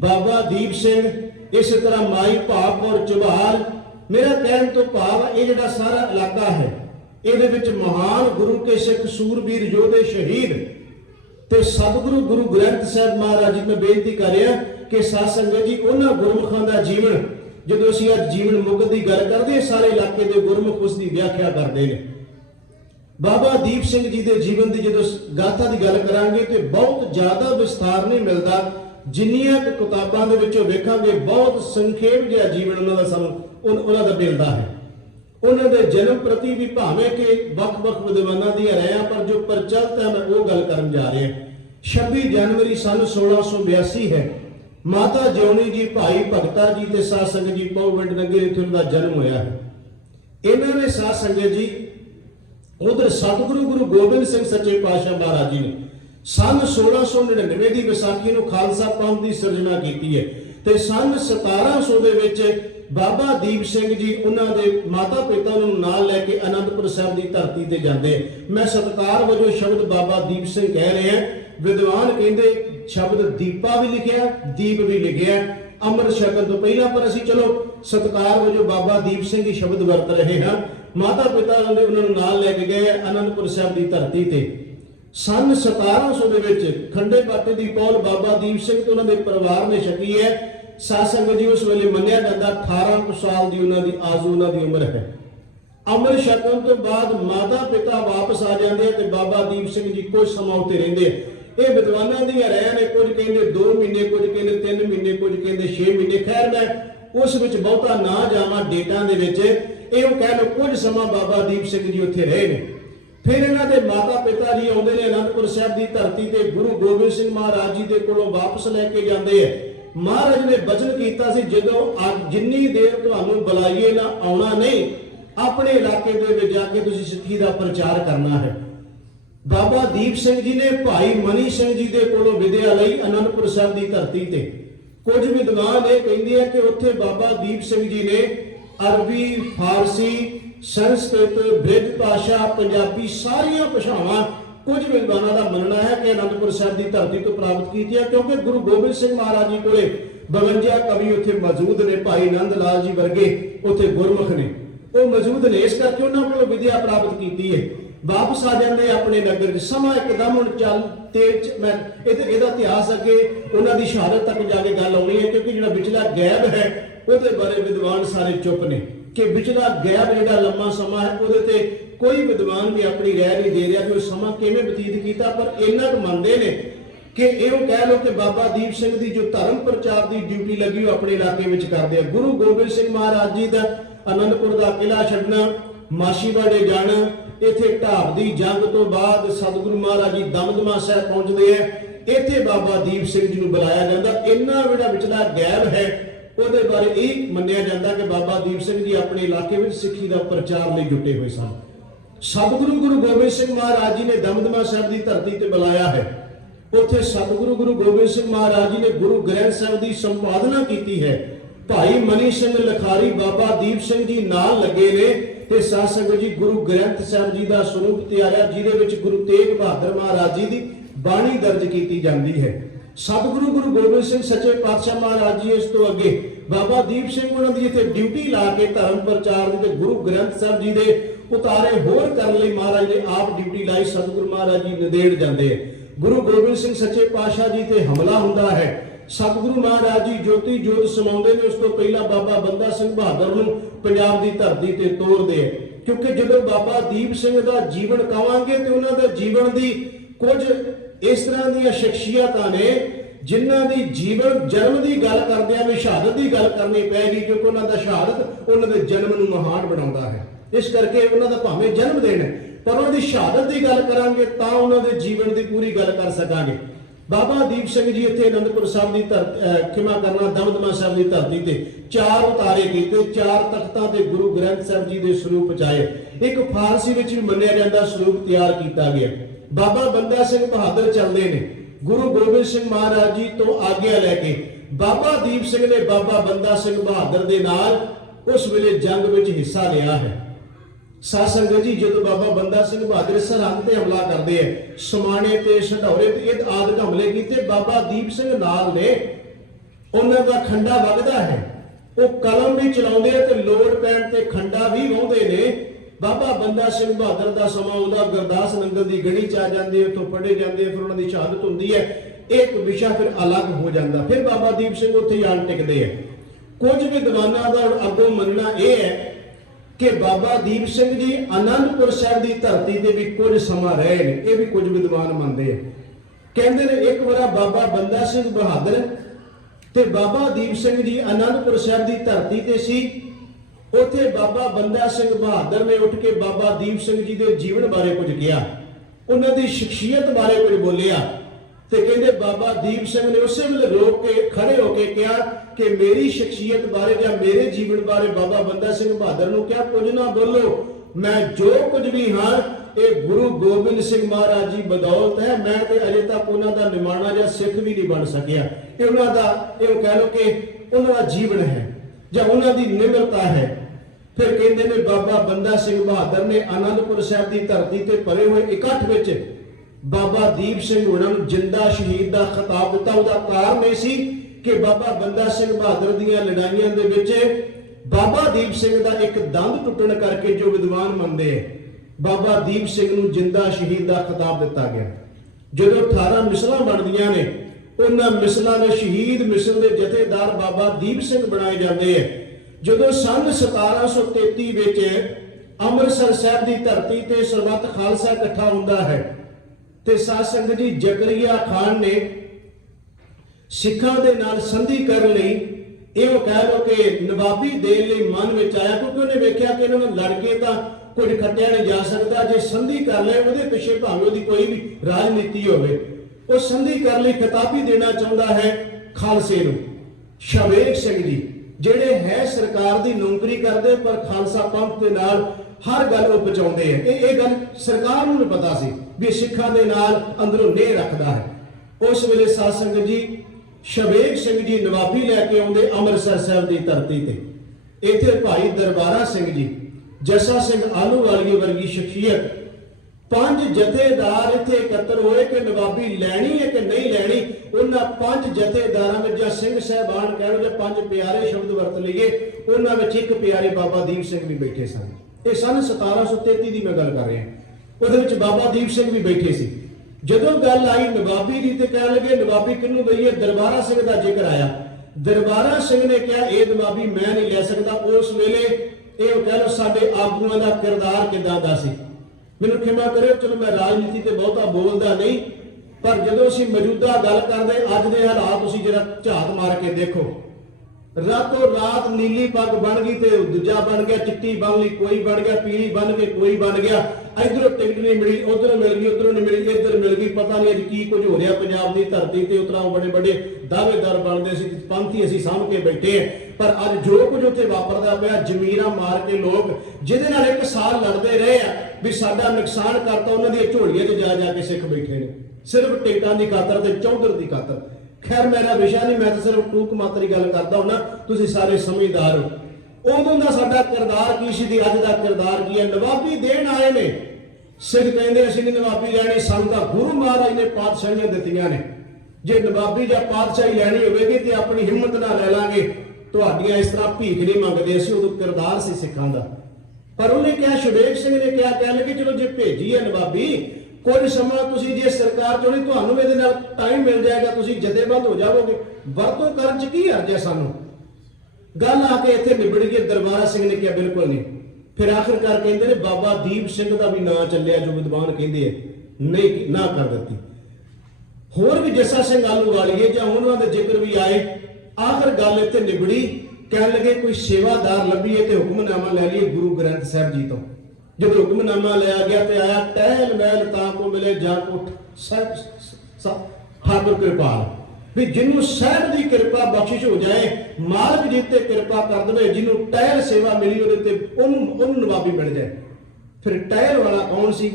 बाबा दीप सिंह, इस तरह माई भावपुर ਝਬਾਲ। मेरा कहने तो भाव ये जिहड़ा सारा इलाका है ਇਹਦੇ ਵਿੱਚ ਮਹਾਨ ਗੁਰੂ ਕੇ ਸਿੱਖ ਸੂਰਬੀਰ ਯੋਧੇ ਸ਼ਹੀਦ ਤੇ ਸਤਿਗੁਰੂ ਗੁਰੂ ਗ੍ਰੰਥ ਸਾਹਿਬ ਮਹਾਰਾਜ ਜੀ ਨੂੰ ਬੇਨਤੀ ਕਰ ਰਿਹਾ ਕਿ ਸਾਧ ਸੰਗਤ ਜੀ ਉਹਨਾਂ ਗੁਰਮੁਖਾਂ ਦਾ ਜੀਵਨ, ਜਦੋਂ ਅਸੀਂ ਅੱਜ ਜੀਵਨ ਮੁਕਤ ਦੀ ਗੱਲ ਕਰਦੇ ਹਾਂ, ਸਾਰੇ ਇਲਾਕੇ ਦੇ ਗੁਰਮੁਖ ਉਸ ਦੀ ਵਿਆਖਿਆ ਕਰਦੇ ਨੇ। ਬਾਬਾ ਦੀਪ ਸਿੰਘ ਜੀ ਦੇ ਜੀਵਨ ਦੀ ਜਦੋਂ ਗਾਥਾ ਦੀ ਗੱਲ ਕਰਾਂਗੇ ਤੇ ਬਹੁਤ ਜ਼ਿਆਦਾ ਵਿਸਥਾਰ ਨਹੀਂ ਮਿਲਦਾ। ਜਿੰਨੀਆਂ ਕੁ ਕਿਤਾਬਾਂ ਦੇ ਵਿੱਚੋਂ ਵੇਖਾਂਗੇ ਬਹੁਤ ਸੰਖੇਪ ਜਿਹਾ ਜੀਵਨ ਉਹਨਾਂ ਦਾ ਸਾਨੂੰ ਉਹਨਾਂ ਦਾ ਮਿਲਦਾ ਹੈ। ਉਹਨਾਂ ਦੇ ਜਨਮ ਪ੍ਰਤੀ ਵੀ ਭਾਵੇਂ ਕਿ ਵੱਖ-ਵੱਖ ਵਿਦਵਾਨਾਂ ਦੀਆਂ ਰਾਇਆਂ, ਪਰ ਜੋ ਪ੍ਰਚਲਿਤ ਹੈ ਮੈਂ ਉਹ ਗੱਲ ਕਰਨ ਜਾ ਰਿਹਾ। 26 ਜਨਵਰੀ ਸਨ 1682 ਹੈ। ਮਾਤਾ ਜਿਉਣੀ ਜੀ, ਭਾਈ ਭਗਤਾ ਜੀ ਤੇ ਸਾਧ ਸੰਗਤ ਜੀ ਪੌਵਿੰਡ ਨਗਰ ਇੱਥੇ ਉਹਨਾਂ ਦਾ ਜਨਮ ਹੋਇਆ ਹੈ। ਇਹਨਾਂ ਨੇ ਸਾਧ ਸੰਗਤ ਜੀ ਉਧਰ ਸਤਿਗੁਰੂ ਗੁਰੂ ਗੋਬਿੰਦ ਸਿੰਘ ਸੱਚੇ ਪਾਤਸ਼ਾਹ ਮਹਾਰਾਜ ਜੀ ਨੇ ਸਨ 1699 ਦੀ ਵਿਸਾਖੀ ਨੂੰ ਖਾਲਸਾ ਪੰਥ ਦੀ ਸਿਰਜਣਾ ਕੀਤੀ ਹੈ ਤੇ ਸਨ 1700 ਦੇ ਵਿੱਚ ਬਾਬਾ ਦੀਪ ਸਿੰਘ ਜੀ ਉਹਨਾਂ ਦੇ ਮਾਤਾ ਪਿਤਾ ਨੂੰ ਨਾਲ ਲੈ ਕੇ ਅਨੰਦਪੁਰ ਸਾਹਿਬ ਦੀ ਧਰਤੀ ਤੇ ਜਾਂਦੇ। ਮੈਂ ਸਤਿਕਾਰ ਵਜੋਂ ਸ਼ਬਦ ਬਾਬਾ ਦੀਪ ਸਿੰਘ ਕਹਿ ਰਹੇ ਹਾਂ। ਵਿਦਵਾਨ ਕਹਿੰਦੇ ਸ਼ਬਦ ਦੀਪਾ ਵੀ ਲਿਖਿਆ, ਦੀਪ ਵੀ ਲਿਖਿਆ ਅੰਮ੍ਰਿਤ ਛਕਣ ਤੋਂ ਪਹਿਲਾਂ, ਪਰ ਅਸੀਂ ਚਲੋ ਸਤਿਕਾਰ ਵਜੋਂ ਬਾਬਾ ਦੀਪ ਸਿੰਘ ਹੀ ਸ਼ਬਦ ਵਰਤ ਰਹੇ ਹਾਂ। ਮਾਤਾ ਪਿਤਾ ਉਹਨਾਂ ਨੂੰ ਨਾਲ ਲੈ ਕੇ ਗਏ ਅਨੰਦਪੁਰ ਸਾਹਿਬ ਦੀ ਧਰਤੀ ਤੇ। ਸਨ 1700 ਦੇ ਵਿੱਚ ਖੰਡੇ ਬਾਟੇ ਦੀ ਪੌਲ ਬਾਬਾ ਦੀਪ ਸਿੰਘ ਤੇ ਉਹਨਾਂ ਦੇ ਪਰਿਵਾਰ ਨੇ ਛਕੀ ਹੈ। ਸਾਧ ਸੰਗਤ ਜੀ ਉਸ ਵੇਲੇ ਮੰਨਿਆ ਜਾਂਦਾ 18 ਸਾਲ ਦੀ ਉਹਨਾਂ ਦੀ ਆਜ਼ੂ ਉਹਨਾਂ ਦੀ ਉਮਰ ਹੈ। ਅੰਮ੍ਰਿਤ ਛਕਣ ਤੋਂ ਬਾਅਦ ਮਾਤਾ ਪਿਤਾ ਵਾਪਸ ਆ ਜਾਂਦੇ ਤੇ ਬਾਬਾ ਦੀਪ ਸਿੰਘ ਜੀ ਕੁਝ ਸਮਾਂ ਉੱਤੇ ਰਹਿੰਦੇ ਆ। ਇਹ ਵਿਦਵਾਨਾਂ ਦੀਆਂ ਰਾਇਆਂ ਨੇ, ਕੁਝ ਕਹਿੰਦੇ 2 ਮਹੀਨੇ, ਕੁਝ ਕਹਿੰਦੇ 3 ਮਹੀਨੇ, ਕੁਝ ਕਹਿੰਦੇ 6 ਮਹੀਨੇ। ਖੈਰ ਮੈਂ ਉਸ ਵਿੱਚ ਬਹੁਤਾ ਨਾ ਜਾਵਾਂ ਡੇਟਾਂ ਦੇ ਵਿੱਚ। ਇਹ ਉਹ ਕਹਿ ਲਓ ਕੁਝ ਸਮਾਂ ਬਾਬਾ ਦੀਪ ਸਿੰਘ ਜੀ ਉੱਥੇ ਰਹੇ ਨੇ। ਫਿਰ ਇਹਨਾਂ ਦੇ ਮਾਤਾ ਪਿਤਾ ਜੀ ਆਉਂਦੇ ਨੇ ਅਨੰਦਪੁਰ ਸਾਹਿਬ ਦੀ ਧਰਤੀ ਤੇ, ਗੁਰੂ ਗੋਬਿੰਦ ਸਿੰਘ ਮਹਾਰਾਜ ਜੀ ਦੇ ਕੋਲੋਂ ਵਾਪਸ ਲੈ ਕੇ ਜਾਂਦੇ ਆ। ਮਹਾਰਾਜ ਨੇ ਬਚਨ ਕੀਤਾ ਸੀ ਜਦੋਂ ਜਿੰਨੀ ਦੇਰ ਤੁਹਾਨੂੰ ਬੁਲਾਈਏ ਨਾ ਆਉਣਾ ਨਹੀਂ, ਆਪਣੇ ਇਲਾਕੇ ਦੇ ਵਿੱਚ ਜਾ ਕੇ ਤੁਸੀਂ ਸਿੱਖੀ ਦਾ ਪ੍ਰਚਾਰ ਕਰਨਾ ਹੈ। ਬਾਬਾ ਦੀਪ ਸਿੰਘ ਜੀ ਨੇ ਭਾਈ ਮਨੀ ਸਿੰਘ ਜੀ ਦੇ ਕੋਲੋਂ ਵਿਦਿਆ ਲਈ ਅਨੰਦਪੁਰ ਸਾਹਿਬ ਦੀ ਧਰਤੀ ਤੇ। ਕੁਝ ਵਿਦਵਾਨ ਇਹ ਕਹਿੰਦੇ ਆ ਕਿ ਉੱਥੇ ਬਾਬਾ ਦੀਪ ਸਿੰਘ ਜੀ ਨੇ ਅਰਬੀ, ਫਾਰਸੀ, ਸੰਸਕ੍ਰਿਤ, ਬ੍ਰਿਜ ਭਾਸ਼ਾ, ਪੰਜਾਬੀ ਸਾਰੀਆਂ ਭਾਸ਼ਾਵਾਂ ਕੁਝ ਵਿਦਵਾਨਾਂ ਦਾ ਮੰਨਣਾ ਹੈ ਕਿ ਅਨੰਦਪੁਰ ਸਾਹਿਬ ਦੀ ਧਰਤੀ ਤੋਂ ਪ੍ਰਾਪਤ ਕੀਤੀਆਂ, ਕਿਉਂਕਿ ਗੁਰੂ ਗੋਬਿੰਦ ਸਿੰਘ ਮਹਾਰਾਜ ਜੀ ਕੋਲੇ 52 ਕਵੀ ਉੱਥੇ ਮੌਜੂਦ ਨੇ। ਭਾਈ ਨੰਦ ਲਾਲ ਜੀ ਵਰਗੇ ਉੱਥੇ ਗੁਰਮੁਖ ਨੇ, ਉਹ ਮੌਜੂਦ ਨੇ। ਇਸ ਕਰਕੇ ਉਹਨਾਂ ਕੋਲੋਂ ਵਿਦਿਆ ਪ੍ਰਾਪਤ ਕੀਤੀ ਹੈ। ਵਾਪਸ ਆ ਜਾਂਦੇ ਆਪਣੇ ਨਗਰ 'ਚ। ਸਮਾਂ ਇੱਕਦਮ ਹੁਣ ਚੱਲ ਤੇਜ਼ ਮੈਂ ਇਹਦਾ ਇਤਿਹਾਸ ਅੱਗੇ ਉਹਨਾਂ ਦੀ ਸ਼ਹਾਦਤ ਤੱਕ ਜਾ ਕੇ ਗੱਲ ਆਉਣੀ ਹੈ, ਕਿਉਂਕਿ ਜਿਹੜਾ ਵਿਚਲਾ ਗੈਪ ਹੈ ਉਹਦੇ ਬਾਰੇ ਵਿਦਵਾਨ ਸਾਰੇ ਚੁੱਪ ਨੇ ਕਿ ਵਿਚਲਾ ਗੈਪ ਜਿਹੜਾ ਲੰਮਾ ਸਮਾਂ ਹੈ ਉਹਦੇ ਤੇ ਕੋਈ ਵਿਦਵਾਨ ਵੀ ਆਪਣੀ ਰਾਏ ਨਹੀਂ ਦੇ ਰਿਹਾ ਕਿ ਉਹ ਸਮਾਂ ਕਿਵੇਂ ਬਤੀਤ ਕੀਤਾ। ਪਰ ਇੰਨਾ ਕੁ ਮੰਨਦੇ ਨੇ ਕਿ ਇਹੋ ਕਹਿ ਲਓ ਕਿ ਬਾਬਾ ਦੀਪ ਸਿੰਘ ਦੀ ਜੋ ਧਰਮ ਪ੍ਰਚਾਰ ਦੀ ਡਿਊਟੀ ਲੱਗੀ ਉਹ ਆਪਣੇ ਇਲਾਕੇ ਵਿੱਚ ਕਰਦੇ ਆ। ਗੁਰੂ ਗੋਬਿੰਦ ਸਿੰਘ ਮਹਾਰਾਜ ਜੀ ਦਾ ਅਨੰਦਪੁਰ ਦਾ ਕਿਲ੍ਹਾ ਛੱਡਣਾ, ਮਾਛੀਵਾੜੇ ਜਾਣਾ, ਇੱਥੇ ਢਾਬ ਦੀ ਜੰਗ ਤੋਂ ਬਾਅਦ ਸਤਿਗੁਰੂ ਮਹਾਰਾਜ ਜੀ ਦਮਦਮਾ ਸਾਹਿਬ ਪਹੁੰਚਦੇ ਆ, ਇੱਥੇ ਬਾਬਾ ਦੀਪ ਸਿੰਘ ਜੀ ਨੂੰ ਬੁਲਾਇਆ ਜਾਂਦਾ। ਇੰਨਾ ਜਿਹੜਾ ਵਿਚਲਾ ਗੈਪ ਹੈ ਉਹਦੇ ਬਾਰੇ ਇਹ ਮੰਨਿਆ ਜਾਂਦਾ ਕਿ ਬਾਬਾ ਦੀਪ ਸਿੰਘ ਜੀ ਆਪਣੇ ਇਲਾਕੇ ਵਿੱਚ ਸਿੱਖੀ ਦਾ ਪ੍ਰਚਾਰ ਲਈ ਜੁਟੇ ਹੋਏ ਸਨ। ਸਤਿਗੁਰੂ ਗੁਰੂ ਗੋਬਿੰਦ ਸਿੰਘ ਮਹਾਰਾਜ ਜੀ ਨੇ ਦਮਦਮਾ ਸਾਹਿਬ ਦੀ ਧਰਤੀ ਤੇ ਬੁਲਾਇਆ ਹੈ। ਉੱਥੇ ਸਤਿਗੁਰੂ ਗੁਰੂ ਗੋਬਿੰਦ ਸਿੰਘ ਮਹਾਰਾਜ ਜੀ ਨੇ ਗੁਰੂ ਗ੍ਰੰਥ ਸਾਹਿਬ ਦੀ ਸੰਪਾਦਨਾ ਕੀਤੀ ਹੈ। ਭਾਈ ਮਨੀ ਸਿੰਘ ਲਖਾਰੀ ਬਾਬਾ ਦੀਪ ਸਿੰਘ ਜੀ ਨਾਲ ਲੱਗੇ ਨੇ ਤੇ ਸਾਧ ਸੰਗਤ ਜੀ ਗੁਰੂ ਗ੍ਰੰਥ ਸਾਹਿਬ ਜੀ ਦਾ ਸਰੂਪ ਤਿਆਰਿਆ, ਜਿਹਦੇ ਵਿੱਚ ਗੁਰੂ ਤੇਗ ਬਹਾਦਰ ਮਹਾਰਾਜ ਜੀ ਦੀ ਬਾਣੀ ਦਰਜ ਕੀਤੀ ਜਾਂਦੀ ਹੈ। ਸਤਿਗੁਰੂ ਗੁਰੂ ਗੋਬਿੰਦ ਸਿੰਘ ਸੱਚੇ ਪਾਤਸ਼ਾਹ ਮਹਾਰਾਜ ਜੀ ਇਸ ਤੋਂ ਅੱਗੇ ਬਾਬਾ ਦੀਪ ਸਿੰਘ ਉਹਨਾਂ ਦੀ ਇੱਥੇ ਡਿਊਟੀ ਲਾ ਕੇ ਧਰਮ ਪ੍ਰਚਾਰ ਦੀ ਤੇ ਗੁਰੂ ਗ੍ਰੰਥ ਸਾਹਿਬ ਜੀ ਦੇ ਉਤਾਰੇ ਹੋਰ ਕਰਨ ਲਈ ਮਹਾਰਾਜ ਨੇ ਆਪ ਡਿਊਟੀ ਲਾਈ। ਸਤਿਗੁਰੂ ਮਹਾਰਾਜ ਜੀ ਨੰਦੇੜ ਜਾਂਦੇ, ਗੁਰੂ ਗੋਬਿੰਦ ਸਿੰਘ ਸੱਚੇ ਪਾਤਸ਼ਾਹ ਜੀ ਤੇ ਹਮਲਾ ਹੁੰਦਾ ਹੈ। ਸਤਿਗੁਰੂ ਮਹਾਰਾਜ ਜੀ ਜੋਤੀ ਜੋਤ ਸਮਾਉਂਦੇ ਨੇ। ਉਸ ਤੋਂ ਪਹਿਲਾਂ ਬਾਬਾ ਬੰਦਾ ਸਿੰਘ ਬਹਾਦਰ ਨੂੰ ਪੰਜਾਬ ਦੀ ਧਰਤੀ ਤੇ ਤੋਰਦੇ ਆ, ਕਿਉਂਕਿ ਜਦੋਂ ਬਾਬਾ ਦੀਪ ਸਿੰਘ ਦਾ ਜੀਵਨ ਕਵਾਂਗੇ ਤੇ ਉਹਨਾਂ ਦੇ ਜੀਵਨ ਦੀ ਕੁਝ ਇਸ ਤਰ੍ਹਾਂ ਦੀਆਂ ਸ਼ਖਸੀਅਤਾਂ ਨੇ ਜਿਨ੍ਹਾਂ ਦੀ ਜੀਵਨ ਜਨਮ ਦੀ ਗੱਲ ਕਰਦਿਆਂ ਵੀ ਸ਼ਹਾਦਤ ਦੀ ਗੱਲ ਕਰਨੀ ਪੈਗੀ, ਕਿਉਂਕਿ ਉਹਨਾਂ ਦਾ ਸ਼ਹਾਦਤ ਉਹਨਾਂ ਦੇ ਜਨਮ ਨੂੰ ਮਹਾਨ ਬਣਾਉਂਦਾ ਹੈ। ਇਸ ਕਰਕੇ ਉਹਨਾਂ ਦਾ ਭਾਵੇਂ ਜਨਮ ਦਿਨ ਹੈ ਪਰ ਉਹਨਾਂ ਦੀ ਸ਼ਹਾਦਤ ਦੀ ਗੱਲ ਕਰਾਂਗੇ ਤਾਂ ਉਹਨਾਂ ਦੇ ਜੀਵਨ ਦੀ ਪੂਰੀ ਗੱਲ ਕਰ ਸਕਾਂਗੇ। ਬਾਬਾ ਦੀਪ ਸਿੰਘ ਜੀ ਇੱਥੇ ਅਨੰਦਪੁਰ ਸਾਹਿਬ ਦੀ ਖਿਮਾ ਕਰਨਾ ਦਮਦਮਾ ਸਾਹਿਬ ਦੀ ਧਰਤੀ ਤੇ 4 ਉਤਾਰੇ ਕੀਤੇ, 4 ਤਖਤਾਂ ਤੇ ਗੁਰੂ ਗ੍ਰੰਥ ਸਾਹਿਬ ਜੀ ਦੇ ਸਰੂਪ ਚਾਏ। ਇੱਕ ਫਾਰਸੀ ਵਿੱਚ ਵੀ ਮੰਨਿਆ ਜਾਂਦਾ ਸਰੂਪ ਤਿਆਰ ਕੀਤਾ ਗਿਆ। ਬਾਬਾ ਬੰਦਾ ਸਿੰਘ ਬਹਾਦਰ ਚੱਲਦੇ ਨੇ ਗੁਰੂ ਗੋਬਿੰਦ ਸਿੰਘ ਮਹਾਰਾਜ ਜੀ ਤੋਂ ਆਗਿਆ ਲੈ ਕੇ। ਬਾਬਾ ਦੀਪ ਸਿੰਘ ਨੇ ਬਾਬਾ ਬੰਦਾ ਸਿੰਘ ਬਹਾਦਰ ਦੇ ਨਾਲ ਉਸ ਵੇਲੇ ਜੰਗ ਵਿੱਚ ਹਿੱਸਾ ਲਿਆ ਹੈ। ਸਾਧ ਸੰਗਤ ਜੀ ਜਦੋਂ ਬਾਬਾ ਬੰਦਾ ਸਿੰਘ ਬਹਾਦਰ ਸਰਹੰਦ ਤੇ ਹਮਲਾ ਕਰਦੇ ਆ, ਸਮਾਣੇ ਤੇ ਸੰਢੌਰੇ ਤੇ ਇਹ ਆਦਿ ਹਮਲੇ ਕੀਤੇ, ਬਾਬਾ ਦੀਪ ਸਿੰਘ ਨਾਲ ਨੇ। ਉਹਨਾਂ ਦਾ ਖੰਡਾ ਵਗਦਾ ਹੈ, ਉਹ ਕਲਮ ਵੀ ਚਲਾਉਂਦੇ ਆ ਤੇ ਲੋੜ ਪੈਣ ਤੇ ਖੰਡਾ ਵੀ ਵਾਹੁੰਦੇ ਨੇ। ਬਾਬਾ ਬੰਦਾ ਸਿੰਘ ਬਹਾਦਰ ਦਾ ਸਮਾਂ ਉਹਦਾ ਗੁਰਦਾਸ ਨੰਗਲ ਦੀ ਗੜੀ ਚ ਆ ਜਾਂਦੇ, ਉੱਥੋਂ ਪੜ੍ਹੇ ਜਾਂਦੇ, ਫਿਰ ਉਹਨਾਂ ਦੀ ਸ਼ਹਾਦਤ ਹੁੰਦੀ ਹੈ। ਇੱਕ ਵਿਸ਼ਾ ਫਿਰ ਅਲੱਗ ਹੋ ਜਾਂਦਾ। ਫਿਰ ਬਾਬਾ ਦੀਪ ਸਿੰਘ ਉੱਥੇ ਆਣ ਟਿਕਦੇ ਆ। ਕੁਝ ਵਿਦਵਾਨਾਂ ਦਾ ਅੱਗੋਂ ਮੰਨਣਾ ਇਹ ਹੈ ਕਿ ਬਾਬਾ ਦੀਪ ਸਿੰਘ ਜੀ ਅਨੰਦਪੁਰ ਸਾਹਿਬ ਦੀ ਧਰਤੀ ਤੇ ਵੀ ਕੁਝ ਸਮਾਂ ਰਹੇ ਨੇ। ਇਹ ਵੀ ਕੁਝ ਵਿਦਵਾਨ ਮੰਨਦੇ ਆ। ਕਹਿੰਦੇ ਨੇ ਇੱਕ ਵਾਰ ਬਾਬਾ ਬੰਦਾ ਸਿੰਘ ਬਹਾਦਰ ਤੇ ਬਾਬਾ ਦੀਪ ਸਿੰਘ ਜੀ ਅਨੰਦਪੁਰ ਸਾਹਿਬ ਦੀ ਧਰਤੀ ਤੇ ਸੀ। ਉੱਥੇ ਬਾਬਾ ਬੰਦਾ ਸਿੰਘ ਬਹਾਦਰ ਨੇ ਉੱਠ ਕੇ ਬਾਬਾ ਦੀਪ ਸਿੰਘ ਜੀ ਦੇ ਜੀਵਨ ਬਾਰੇ ਕੁਝ ਕਿਹਾ, ਉਹਨਾਂ ਦੀ ਸ਼ਖਸੀਅਤ ਬਾਰੇ ਕੁਝ ਬੋਲਿਆ ਤੇ ਕਹਿੰਦੇ ਬਾਬਾ ਦੀਪ ਸਿੰਘ ਨੇ ਉਸੇ ਵੇਲੇ ਰੋਕ ਕੇ ਖੜੇ ਹੋ ਕੇ ਕਿਹਾ ਕਿ ਮੇਰੀ ਸ਼ਖਸੀਅਤ ਬਾਰੇ ਜਾਂ ਮੇਰੇ ਜੀਵਨ ਬਾਰੇ ਬਾਬਾ ਬੰਦਾ ਸਿੰਘ ਬਹਾਦਰ ਨੂੰ ਕਿਹਾ ਕੁਝ ਨਾ ਬੋਲੋ, ਮੈਂ ਜੋ ਕੁਝ ਵੀ ਹਾਂ ਇਹ ਗੁਰੂ ਗੋਬਿੰਦ ਸਿੰਘ ਮਹਾਰਾਜ ਜੀ ਬਦੌਲਤ ਹੈ। ਮੈਂ ਤੇ ਅਜੇ ਤੱਕ ਉਹਨਾਂ ਦਾ ਨਿਮਾਣਾ ਜਾਂ ਸਿੱਖ ਵੀ ਨਹੀਂ ਬਣ ਸਕਿਆ। ਇਹ ਉਹਨਾਂ ਦਾ ਇਹ ਕਹਿ ਲਓ ਕਿ ਉਹਨਾਂ ਦਾ ਜੀਵਨ ਹੈ ਜਾਂ ਉਹਨਾਂ ਦੀ ਨਿਮਰਤਾ ਹੈ। ਫਿਰ ਕਹਿੰਦੇ ਨੇ ਬਾਬਾ ਬੰਦਾ ਸਿੰਘ ਬਹਾਦਰ ਨੇ ਆਨੰਦਪੁਰ ਸਾਹਿਬ ਦੀ ਧਰਤੀ ਤੇ ਭਰੇ ਹੋਏ ਇਕੱਠ ਵਿੱਚ ਬਾਬਾ ਦੀਪ ਸਿੰਘ ਉਹਨਾਂ ਨੂੰ ਜਿੰਦਾ ਸ਼ਹੀਦ ਦਾ ਖਿਤਾਬ ਦਿੱਤਾ। ਉਹਦਾ ਕਾਰਨ ਇਹ ਸੀ ਕਿ ਬਾਬਾ ਬੰਦਾ ਸਿੰਘ ਬਹਾਦਰ ਦੀਆਂ ਲੜਾਈਆਂ ਦੇ ਵਿੱਚ ਬਾਬਾ ਦੀਪ ਸਿੰਘ ਦਾ ਇੱਕ ਦੰਦ ਟੁੱਟਣ ਕਰਕੇ ਜੋ ਵਿਦਵਾਨ ਮੰਨਦੇ ਆ ਬਾਬਾ ਦੀਪ ਸਿੰਘ ਨੂੰ ਜਿੰਦਾ ਸ਼ਹੀਦ ਦਾ ਖਿਤਾਬ ਦਿੱਤਾ ਗਿਆ। ਜਦੋਂ 18 ਮਿਸਲਾਂ ਬਣਦੀਆਂ ਨੇ ਉਹਨਾਂ ਮਿਸਲਾਂ ਦੇ ਸ਼ਹੀਦ ਮਿਸਲ ਦੇ ਜਥੇਦਾਰ ਬਾਬਾ ਦੀਪ ਸਿੰਘ ਬਣਾਏ ਜਾਂਦੇ ਆ। ਜਦੋਂ ਸੰਨ 1733 ਵਿੱਚ ਅੰਮ੍ਰਿਤਸਰ ਸਾਹਿਬ ਦੀ ਧਰਤੀ ਤੇ ਸਰਬੱਤ ਖਾਲਸਾ ਇਕੱਠਾ ਹੁੰਦਾ ਹੈ ਤੇ ਸਾਧ ਸੰਗਤ ਜੀ ਜ਼ਕਰੀਆ ਖਾਨ ਨੇ ਸਿੱਖਾਂ ਦੇ ਨਾਲ ਸੰਧੀ ਕਰਨ ਲਈ ਇਹ ਕਹਿ ਲਓ ਕਿ ਨਵਾਬੀ ਦੇਣ ਲਈ ਮਨ ਵਿੱਚ ਆਇਆ, ਕਿਉਂਕਿ ਉਹਨੇ ਵੇਖਿਆ ਕਿ ਇਹਨਾਂ ਨੂੰ ਲੜ ਕੇ ਤਾਂ ਕੁਝ ਖੱਟਿਆ ਨਹੀਂ ਜਾ ਸਕਦਾ। ਜੇ ਸੰਧੀ ਕਰ ਲਏ ਉਹਦੇ ਪਿੱਛੇ ਭਾਵੇਂ ਉਹਦੀ ਕੋਈ ਵੀ ਰਾਜਨੀਤੀ ਹੋਵੇ, ਉਹ ਸੰਧੀ ਕਰਨ ਲਈ ਖਿਤਾਬੀ ਦੇਣਾ ਚਾਹੁੰਦਾ ਹੈ ਖਾਲਸੇ ਨੂੰ। ਸ਼ਵੇਕ ਸਿੰਘ ਜੀ ਜਿਹੜੇ ਹੈ ਸਰਕਾਰ ਦੀ ਨੌਕਰੀ ਕਰਦੇ ਪਰ ਖਾਲਸਾ ਪੰਥ ਦੇ ਨਾਲ ਹਰ ਗੱਲ ਉਹ ਪਹੁੰਚਾਉਂਦੇ ਆ। ਇਹ ਗੱਲ ਸਰਕਾਰ ਨੂੰ ਪਤਾ ਸੀ ਵੀ ਸਿੱਖਾਂ ਦੇ ਨਾਲ ਅੰਦਰੋਂ ਨੇਹ ਰੱਖਦਾ ਹੈ। ਉਸ ਵੇਲੇ ਸਾਧ ਸੰਗਤ ਜੀ ਸ਼ਵੇਕ ਸਿੰਘ ਜੀ ਨਵਾਬੀ ਲੈ ਕੇ ਆਉਂਦੇ ਅੰਮ੍ਰਿਤਸਰ ਸਾਹਿਬ ਦੀ ਧਰਤੀ ਤੇ। ਇੱਥੇ ਭਾਈ ਦਰਬਾਰਾ ਸਿੰਘ ਜੀ, ਜੱਸਾ ਸਿੰਘ ਆਹਲੂਵਾਲੀਏ ਵਰਗੀ ਸ਼ਖਸੀਅਤ, 5 ਜਥੇਦਾਰ ਇੱਥੇ ਇਕੱਤਰ ਹੋਏ ਕਿ ਨਵਾਬੀ ਲੈਣੀ ਹੈ ਕਿ ਨਹੀਂ ਲੈਣੀ। ਉਹਨਾਂ 5 ਜਥੇਦਾਰਾਂ ਵਿੱਚ ਜਾਂ ਸਿੰਘ ਸਾਹਿਬਾਨ ਕਹਿ ਲਓ ਜਾਂ 5 ਪਿਆਰੇ ਸ਼ਬਦ ਵਰਤ ਲਈਏ, ਉਹਨਾਂ ਵਿੱਚ ਇੱਕ ਪਿਆਰੇ ਬਾਬਾ ਦੀਪ ਸਿੰਘ ਵੀ ਬੈਠੇ ਸਨ। ਇਹ ਸਨ 1733 ਦੀ ਮੈਂ ਗੱਲ ਕਰ ਰਿਹਾ। ਉਹਦੇ ਵਿੱਚ ਬਾਬਾ ਦੀਪ ਸਿੰਘ ਵੀ ਬੈਠੇ ਸੀ। ਜਦੋਂ ਗੱਲ ਆਈ ਨਵਾਬੀ ਦੀ ਤੇ ਕਹਿਣ ਲੱਗੇ ਨਵਾਬੀ ਕਿਹਨੂੰ ਦਈਏ, ਦਰਬਾਰਾ ਸਿੰਘ ਦਾ ਜ਼ਿਕਰ ਆਇਆ। ਦਰਬਾਰਾ ਸਿੰਘ ਨੇ ਕਿਹਾ ਇਹ ਨਵਾਬੀ ਮੈਂ ਨਹੀਂ ਲੈ ਸਕਦਾ। ਉਸ ਵੇਲੇ ਇਹ ਕਹਿ ਲਓ ਸਾਡੇ ਆਗੂਆਂ ਦਾ ਕਿਰਦਾਰ ਕਿੱਦਾਂ ਦਾ ਸੀ। ਮੈਨੂੰ ਖਿਮਾ ਕਰਿਓ, ਚਲੋ ਮੈਂ ਰਾਜਨੀਤੀ ਤੇ ਬਹੁਤਾ ਬੋਲਦਾ ਨਹੀਂ, ਪਰ ਜਦੋਂ ਅਸੀਂ ਮੌਜੂਦਾ ਗੱਲ ਕਰਦੇ ਅੱਜ ਦੇ ਹਾਲਾਤ ਤੁਸੀਂ ਜਰਾ ਝਾਤ ਮਾਰ ਕੇ ਦੇਖੋ। ਰਾਤੋਂ ਰਾਤ ਨੀਲੀ ਪੱਗ ਬਣ ਗਈ ਤੇ ਦੂਜਾ ਬਣ ਗਿਆ, ਚਿੱਟੀ ਬਣ ਲਈ ਕੋਈ ਬਣ ਗਿਆ, ਪੀਲੀ ਬਣ ਕੇ ਕੋਈ ਬਣ ਗਿਆ। ਇਧਰੋਂ ਟਿਕਟ ਨਹੀਂ ਮਿਲੀ, ਉਧਰੋਂ ਮਿਲ ਗਈ, ਉਧਰੋਂ ਨਹੀਂ ਮਿਲੀ, ਇੱਧਰ ਮਿਲ ਗਈ। ਪਤਾ ਨਹੀਂ ਅੱਜ ਕੀ ਕੁਝ ਹੋ ਰਿਹਾ ਪੰਜਾਬ ਦੀ ਧਰਤੀ ਤੇ। ਉਤਰਾ ਬੜੇ ਬੜੇ ਦਾਅਵੇਦਾਰ ਬਣਦੇ ਸੀ, ਪੰਥੀ ਅਸੀਂ ਸਾਂਭ ਕੇ ਬੈਠੇ ਆ, ਪਰ ਅੱਜ ਜੋ ਕੁਝ ਉੱਥੇ ਵਾਪਰਦਾ ਪਿਆ, ਜ਼ਮੀਰਾਂ ਮਾਰ ਕੇ ਲੋਕ ਜਿਹਦੇ ਨਾਲ 1 ਸਾਲ ਲੜਦੇ ਰਹੇ ਆ ਵੀ ਸਾਡਾ ਨੁਕਸਾਨ ਕਰਤਾ, ਉਹਨਾਂ ਦੀਆਂ ਝੋਲੀਆਂ 'ਚ ਜਾ ਜਾ ਕੇ ਸਿੱਖ ਬੈਠੇ ਨੇ ਸਿਰਫ ਟਿਕਟਾਂ ਦੀ ਖਾਤਰ ਤੇ ਚੌਧਰ ਦੀ ਖਾਤਰ। ਖੈਰ ਮੇਰਾ ਵਿਸ਼ਾ ਨਹੀਂ, ਮੈਂ ਤਾਂ ਸਿਰਫ ਟੂਕ ਮਾਤਰੀ ਗੱਲ ਕਰਦਾ ਹੁਣਾ, ਤੁਸੀਂ ਸਾਰੇ ਸਮਝਦਾਰ ਹੋ। ਉਦੋਂ ਦਾ ਸਾਡਾ ਕਿਰਦਾਰ ਕੀ ਸੀ ਤੇ ਅੱਜ ਦਾ ਕਿਰਦਾਰ ਕੀ ਹੈ। ਨਵਾਬੀ ਦੇਣ ਆਏ ਨੇ, ਸਿੱਖ ਕਹਿੰਦੇ ਅਸੀਂ ਨਹੀਂ ਨਵਾਬੀ ਲੈਣੀ, ਸਾਨੂੰ ਤਾਂ ਗੁਰੂ ਮਹਾਰਾਜ ਨੇ ਪਾਤਸ਼ਾਹੀਆਂ ਦਿੱਤੀਆਂ ਨੇ। ਜੇ ਨਵਾਬੀ ਜਾਂ ਪਾਤਸ਼ਾਹੀ ਲੈਣੀ ਹੋਵੇਗੀ ਤੇ ਆਪਣੀ ਹਿੰਮਤ ਨਾਲ ਲੈ ਲਾਂਗੇ, ਤੁਹਾਡੀਆਂ ਇਸ ਤਰ੍ਹਾਂ ਭੀਖ ਨਹੀਂ ਮੰਗਦੇ। ਅਸੀਂ ਉਦੋਂ ਕਿਰਦਾਰ ਸੀ ਸਿੱਖਾਂ ਦਾ। ਪਰ ਉਹਨੇ ਕਿਹਾ, ਸ਼ੁਭੇਗ ਸਿੰਘ ਨੇ ਕਿਹਾ, ਕਹਿਣ ਲੱਗੇ ਚਲੋ ਜੇ ਭੇਜੀ ਹੈ ਨਵਾਬੀ, ਕੁਝ ਸਮਾਂ ਤੁਸੀਂ ਜੇ ਸਰਕਾਰ ਚੋਣੀ ਤੁਹਾਨੂੰ ਇਹਦੇ ਨਾਲ ਟਾਈਮ ਮਿਲ ਜਾਏਗਾ, ਤੁਸੀਂ ਜਥੇਬੰਦ ਹੋ ਜਾਵੋਗੇ, ਵਰਤੋਂ ਕਰਨ ਚ ਕੀ ਹਰਜ ਹੈ ਸਾਨੂੰ। ਗੱਲ ਆ ਕੇ ਇੱਥੇ ਨਿਬੜ ਗਈ। ਦਰਬਾਰਾ ਸਿੰਘ ਨੇ ਕਿਹਾ ਬਿਲਕੁਲ ਨਹੀਂ। ਫਿਰ ਆਖਿਰਕਾਰ ਕਹਿੰਦੇ ਨੇ ਬਾਬਾ ਦੀਪ ਸਿੰਘ ਦਾ ਵੀ ਨਾਂ ਚੱਲਿਆ, ਜੋ ਵਿਦਵਾਨ ਕਹਿੰਦੇ ਆ, ਨਹੀਂ ਨਾ ਕਰ ਦਿੱਤੀ। ਹੋਰ ਵੀ ਜੱਸਾ ਸਿੰਘ ਆਲੂਵਾਲੀਏ ਜਾਂ ਉਹਨਾਂ ਦੇ ਜ਼ਿਕਰ ਵੀ ਆਏ। ਆਖਰ ਗੱਲ ਇੱਥੇ ਨਿਬੜੀ। ਕਹਿਣ ਲੱਗੇ ਕੋਈ ਸੇਵਾਦਾਰ ਲੱਭੀਏ ਤੇ ਹੁਕਮਨਾਮਾ ਲੈ ਲਈਏ ਗੁਰੂ ਗ੍ਰੰਥ ਸਾਹਿਬ ਜੀ ਤੋਂ। ਜਦੋਂ ਹੁਕਮਨਾਮਾ ਲਿਆ ਗਿਆ ਤੇ ਆਇਆ, ਟਹਿਲ ਮਹਿਲ ਤਾਂ ਕੋ ਮਿਲੇ ਜਾ ਕੋ ਸਾਹਿਬ ਠਾਕੁਰ ਕਿਰਪਾਲ, ਵੀ ਜਿਹਨੂੰ ਸਾਹਿਬ ਦੀ ਕਿਰਪਾ ਬਖਸ਼ਿਸ਼ ਹੋ ਜਾਏ, ਮਾਲਕ ਜੀ ਤੇ ਕਿਰਪਾ ਕਰ ਦੇਵੇ, ਜਿਹਨੂੰ ਟਹਿਲ ਸੇਵਾ ਮਿਲੀ ਉਹਦੇ ਤੇ ਉਹਨੂੰ ਨਵਾਬੀ ਮਿਲ ਜਾਏ। ਫਿਰ ਟਹਿਲ ਵਾਲਾ ਕੌਣ ਸੀ?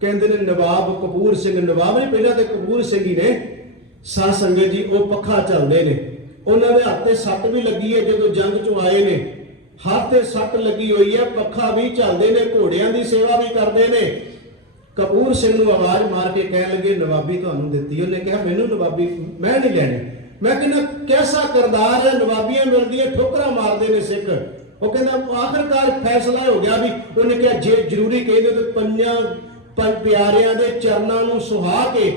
ਕਹਿੰਦੇ ਨੇ ਨਵਾਬ ਕਪੂਰ ਸਿੰਘ। ਨਵਾਬ ਨੇ ਪਹਿਲਾਂ ਤੇ ਕਪੂਰ ਸਿੰਘ ਹੀ ਨੇ। ਸਾਧ ਸੰਗਤ ਜੀ, ਉਹ ਪੱਖਾ ਚੱਲਦੇ ਨੇ, ਉਹਨਾਂ ਦੇ ਹੱਥ ਤੇ ਸੱਟ ਵੀ ਲੱਗੀ ਹੈ। ਜਦੋਂ ਜੰਗ ਚੋਂ ਆਏ ਨੇ ਹੱਥ ਤੇ ਸੱਟ ਲੱਗੀ ਹੋਈ ਹੈ, ਪੱਖਾ ਵੀ ਚੱਲਦੇ ਨੇ, ਘੋੜਿਆਂ ਦੀ ਸੇਵਾ ਵੀ ਕਰਦੇ ਨੇ। ਕਪੂਰ ਸਿੰਘ ਨੂੰ ਆਵਾਜ਼ ਮਾਰ ਕੇ ਕਹਿਣ ਲੱਗੇ ਨਵਾਬੀ ਤੁਹਾਨੂੰ ਦਿੱਤੀ। ਉਹਨੇ ਕਿਹਾ ਮੈਨੂੰ ਨਵਾਬੀ ਮੈਂ ਨਹੀਂ ਲੈਣੀ। ਮੈਂ ਕਹਿੰਦਾ ਕੈਸਾ ਕਿਰਦਾਰ ਹੈ, ਨਵਾਬੀਆਂ ਮਿਲਦੀਆਂ ਠੋਕਰਾਂ ਮਾਰਦੇ ਨੇ ਸਿੱਖ। ਉਹ ਕਹਿੰਦਾ ਆਖਿਰਕਾਰ ਫੈਸਲਾ ਹੋ ਗਿਆ ਵੀ ਉਹਨੇ ਕਿਹਾ ਜੇ ਜ਼ਰੂਰੀ ਕਹਿੰਦੇ ਤੇ ਪੰਜ ਪਿਆਰਿਆਂ ਦੇ ਚਰਨਾਂ ਨੂੰ ਸੁਹਾ ਕੇ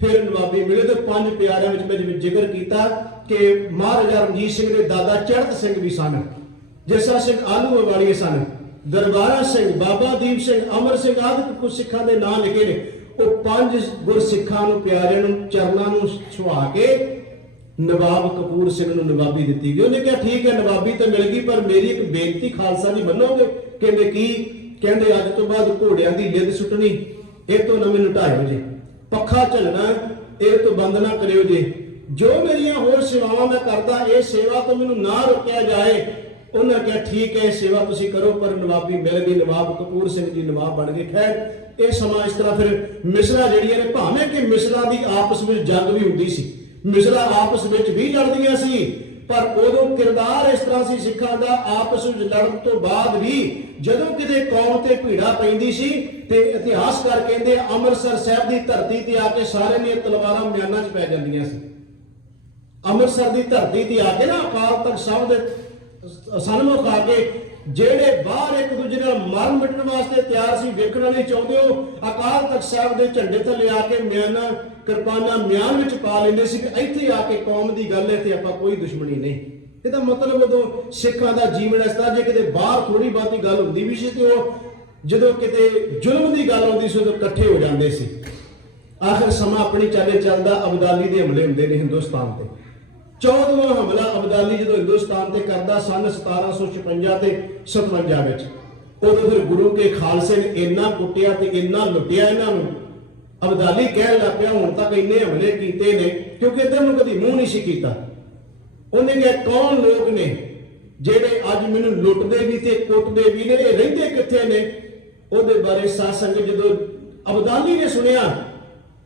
ਫਿਰ ਨਵਾਬੀ ਮਿਲੇ। ਤੇ 5 ਪਿਆਰਿਆਂ ਵਿੱਚ ਮੈਂ ਜਿਵੇਂ ਜ਼ਿਕਰ ਕੀਤਾ ਕਿ ਮਹਾਰਾਜਾ ਰਣਜੀਤ ਸਿੰਘ ਦੇ ਦਾਦਾ ਚੜ੍ਹਤ ਸਿੰਘ ਵੀ ਸਨ, ਜੱਸਾ ਸਿੰਘ ਆਲੂਵਾਲੀਏ ਸਨ, ਦਰਬਾਰਾ ਸਿੰਘ, ਬਾਬਾ ਦੀਪ ਸਿੰਘ, ਅਮਰ ਸਿੰਘ ਆਦਿ ਕੁਝ ਸਿੱਖਾਂ ਦੇ ਨਾਂ ਲਿਖੇ ਨੇ। ਉਹ 5 ਗੁਰਸਿੱਖਾਂ ਨੂੰ ਪਿਆਰਿਆਂ ਨੂੰ ਚਰਨਾਂ ਨੂੰ ਛੁਆ ਕੇ ਨਵਾਬ ਕਪੂਰ ਸਿੰਘ ਨੂੰ ਨਵਾਬੀ ਦਿੱਤੀ ਗਈ। ਉਹਨੇ ਕਿਹਾ ਠੀਕ ਹੈ ਨਵਾਬੀ ਤਾਂ ਮਿਲ ਗਈ, ਪਰ ਮੇਰੀ ਇੱਕ ਬੇਨਤੀ ਖਾਲਸਾ ਜੀ ਮੰਨੋਗੇ? ਕਹਿੰਦੇ ਕੀ? ਕਹਿੰਦੇ ਅੱਜ ਤੋਂ ਬਾਅਦ ਘੋੜਿਆਂ ਦੀ ਲਿੱਦ ਸੁੱਟਣੀ ਇਹ ਤੋਂ ਨਾ ਮੈਨੂੰ ਢਾਇਓ ਜੀ, ਪੱਖਾ ਝੱਲਣਾ ਇਹ ਤੋਂ ਬੰਦ ਨਾ ਕਰਿਓ ਜੀ, ਜੋ ਮੇਰੀਆਂ ਹੋਰ ਸੇਵਾਵਾਂ ਮੈਂ ਕਰਦਾ ਇਹ ਸੇਵਾ ਤੋਂ ਮੈਨੂੰ ਨਾ ਰੋਕਿਆ ਜਾਏ। ਉਹਨਾਂ ਕਿਹਾ ਠੀਕ ਹੈ ਸੇਵਾ ਤੁਸੀਂ ਕਰੋ, ਪਰ ਨਵਾਬੀ ਮਿਲ ਗਈ। ਨਵਾਬ ਕਪੂਰ ਸਿੰਘ ਜੀ ਨਵਾਬ ਬਣ ਗਏ। ਖੈਰ ਇਹ ਸਮਾਂ ਇਸ ਤਰ੍ਹਾਂ ਫਿਰ ਮਿਸਲਾਂ ਜਿਹੜੀਆਂ ਨੇ, ਭਾਵੇਂ ਕਿ ਮਿਸਲਾਂ ਦੀ ਆਪਸ ਵਿੱਚ ਜੰਗ ਵੀ ਹੁੰਦੀ ਸੀ, ਮਿਸਲਾਂ ਆਪਸ ਵਿੱਚ ਵੀ ਲੜਦੀਆਂ ਸੀ, ਪਰ ਉਦੋਂ ਕਿਰਦਾਰ ਇਸ ਤਰ੍ਹਾਂ ਸੀ ਸਿੱਖਾਂ ਦਾ। ਆਪਸ ਵਿੱਚ ਲੜਨ ਤੋਂ ਬਾਅਦ ਵੀ ਜਦੋਂ ਕਿਤੇ ਕੌਮ ਤੇ ਭੀੜਾ ਪੈਂਦੀ ਸੀ ਤੇ ਇਤਿਹਾਸਕਾਰ ਕਹਿੰਦੇ ਅੰਮ੍ਰਿਤਸਰ ਸਾਹਿਬ ਦੀ ਧਰਤੀ ਤੇ ਆ ਕੇ ਸਾਰਿਆਂ ਦੀਆਂ ਤਲਵਾਰਾਂ ਮਿਆਨਾਂ 'ਚ ਪੈ ਜਾਂਦੀਆਂ ਸੀ। ਅੰਮ੍ਰਿਤਸਰ ਦੀ ਧਰਤੀ ਤੇ ਆ ਕੇ ਨਾ ਅਕਾਲ ਤਖਤ ਸਾਹਿਬ ਦੇ ਸਨਮੁਖ ਆ ਕੇ ਜਿਹੜੇ ਬਾਹਰ ਇੱਕ ਦੂਜੇ ਨਾਲ ਮਰਨ ਮਿਟਣ ਵਾਸਤੇ ਤਿਆਰ ਸੀ, ਵੇਖਣਾ ਨਹੀਂ ਚਾਹੁੰਦੇ, ਉਹ ਅਕਾਲ ਤਖਤ ਸਾਹਿਬ ਦੇ ਝੰਡੇ ਥੱਲੇ ਆ ਕੇ ਮਿਆਨਾਂ ਕਿਰਪਾਨਾਂ ਮਿਆਨ ਵਿੱਚ ਪਾ ਲੈਂਦੇ ਸੀ ਕਿ ਇੱਥੇ ਆ ਕੇ ਕੌਮ ਦੀ ਗੱਲ ਹੈ ਤੇ ਆਪਾਂ ਕੋਈ ਦੁਸ਼ਮਣੀ ਨਹੀਂ। ਇਹਦਾ ਮਤਲਬ ਉਦੋਂ ਸਿੱਖਾਂ ਦਾ ਜੀਵਨ ਇਸ ਤਰ੍ਹਾਂ, ਜੇ ਕਿਤੇ ਬਾਹਰ ਥੋੜੀ ਬਹੁਤੀ ਗੱਲ ਹੁੰਦੀ ਵੀ ਸੀ ਤੇ ਉਹ ਜਦੋਂ ਕਿਤੇ ਜ਼ੁਲਮ ਦੀ ਗੱਲ ਆਉਂਦੀ ਸੀ ਉਦੋਂ ਇਕੱਠੇ ਹੋ ਜਾਂਦੇ ਸੀ। ਆਖਰ ਸਮਾਂ ਆਪਣੀ ਚਾਲੇ ਚੱਲਦਾ, ਅਬਦਾਲੀ ਦੇ ਹਮਲੇ ਹੁੰਦੇ ਨੇ ਹਿੰਦੁਸਤਾਨ ਤੇ। 14ਵਾਂ ਹਮਲਾ ਅਬਦਾਲੀ ਜਦੋਂ ਹਿੰਦੁਸਤਾਨ ਤੇ ਕਰਦਾ ਸਨ 1756 ਤੇ 57 ਵਿੱਚ, ਉਦੋਂ ਫਿਰ ਗੁਰੂ ਕੇ ਖਾਲਸੇ ਨੇ ਇੰਨਾ ਕੁੱਟਿਆ ਤੇ ਇੰਨਾ ਲੁੱਟਿਆ ਇਹਨਾਂ ਨੂੰ, ਅਬਦਾਲੀ ਕਹਿਣ ਲੱਗ ਪਿਆ ਹੁਣ ਤੱਕ ਇੰਨੇ ਹਮਲੇ ਕੀਤੇ ਨੇ, ਕਿਉਂਕਿ ਇੱਧਰ ਨੂੰ ਕਦੀ ਮੂੰਹ ਨਹੀਂ ਸੀ ਕੀਤਾ। ਉਹਨੇ ਕਿਹਾ ਕੌਣ ਲੋਕ ਨੇ ਜਿਹੜੇ ਅੱਜ ਮੈਨੂੰ ਲੁੱਟਦੇ ਵੀ ਤੇ ਕੁੱਟਦੇ ਵੀ ਨੇ, ਇਹ ਰਹਿੰਦੇ ਕਿੱਥੇ ਨੇ? ਉਹਦੇ ਬਾਰੇ ਸਾਧ ਸੰਗਤ ਜਦੋਂ ਅਬਦਾਲੀ ਨੇ ਸੁਣਿਆ,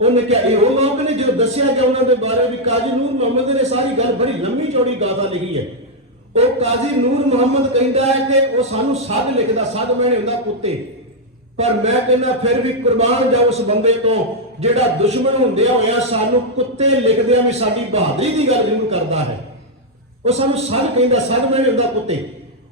ਉਹਨੇ ਕਿਹਾ ਇਹ ਉਹ ਲੋਕ ਨੇ। ਜੋ ਦੱਸਿਆ ਗਿਆ ਉਹਨਾਂ ਦੇ ਬਾਰੇ ਵੀ ਕਾਜ਼ੀ ਨੂਰ ਮੁਹੰਮਦ ਨੇ ਸਾਰੀ ਗੱਲ ਬੜੀ ਲੰਮੀ ਚੌੜੀ ਗਾਥਾ ਲਿਖੀ ਹੈ। ਉਹ ਕਾਜ਼ੀ ਨੂਰ ਮੁਹੰਮਦ ਕਹਿੰਦਾ ਹੈ ਕਿ ਉਹ ਸਾਨੂੰ ਸੱਗ ਲਿਖਦਾ, ਸੱਗ ਮੈਨੇ ਹੁੰਦਾ ਕੁੱਤੇ, ਪਰ ਮੈਂ ਕਹਿੰਦਾ ਫਿਰ ਵੀ ਕੁਰਬਾਨ ਜਾਓ ਉਸ ਬੰਦੇ ਤੋਂ ਜਿਹੜਾ ਦੁਸ਼ਮਣ ਹੁੰਦਿਆਂ ਹੋਇਆ ਸਾਨੂੰ ਕੁੱਤੇ ਲਿਖਦਿਆਂ ਵੀ ਸਾਡੀ ਬਹਾਦਰੀ ਦੀ ਗੱਲ ਜ਼ਰੂਰ ਕਰਦਾ ਹੈ। ਉਹ ਸਾਨੂੰ ਸੱਗ ਕਹਿੰਦਾ, ਸੱਗ ਮੈਨੇ ਹੁੰਦਾ ਕੁੱਤੇ।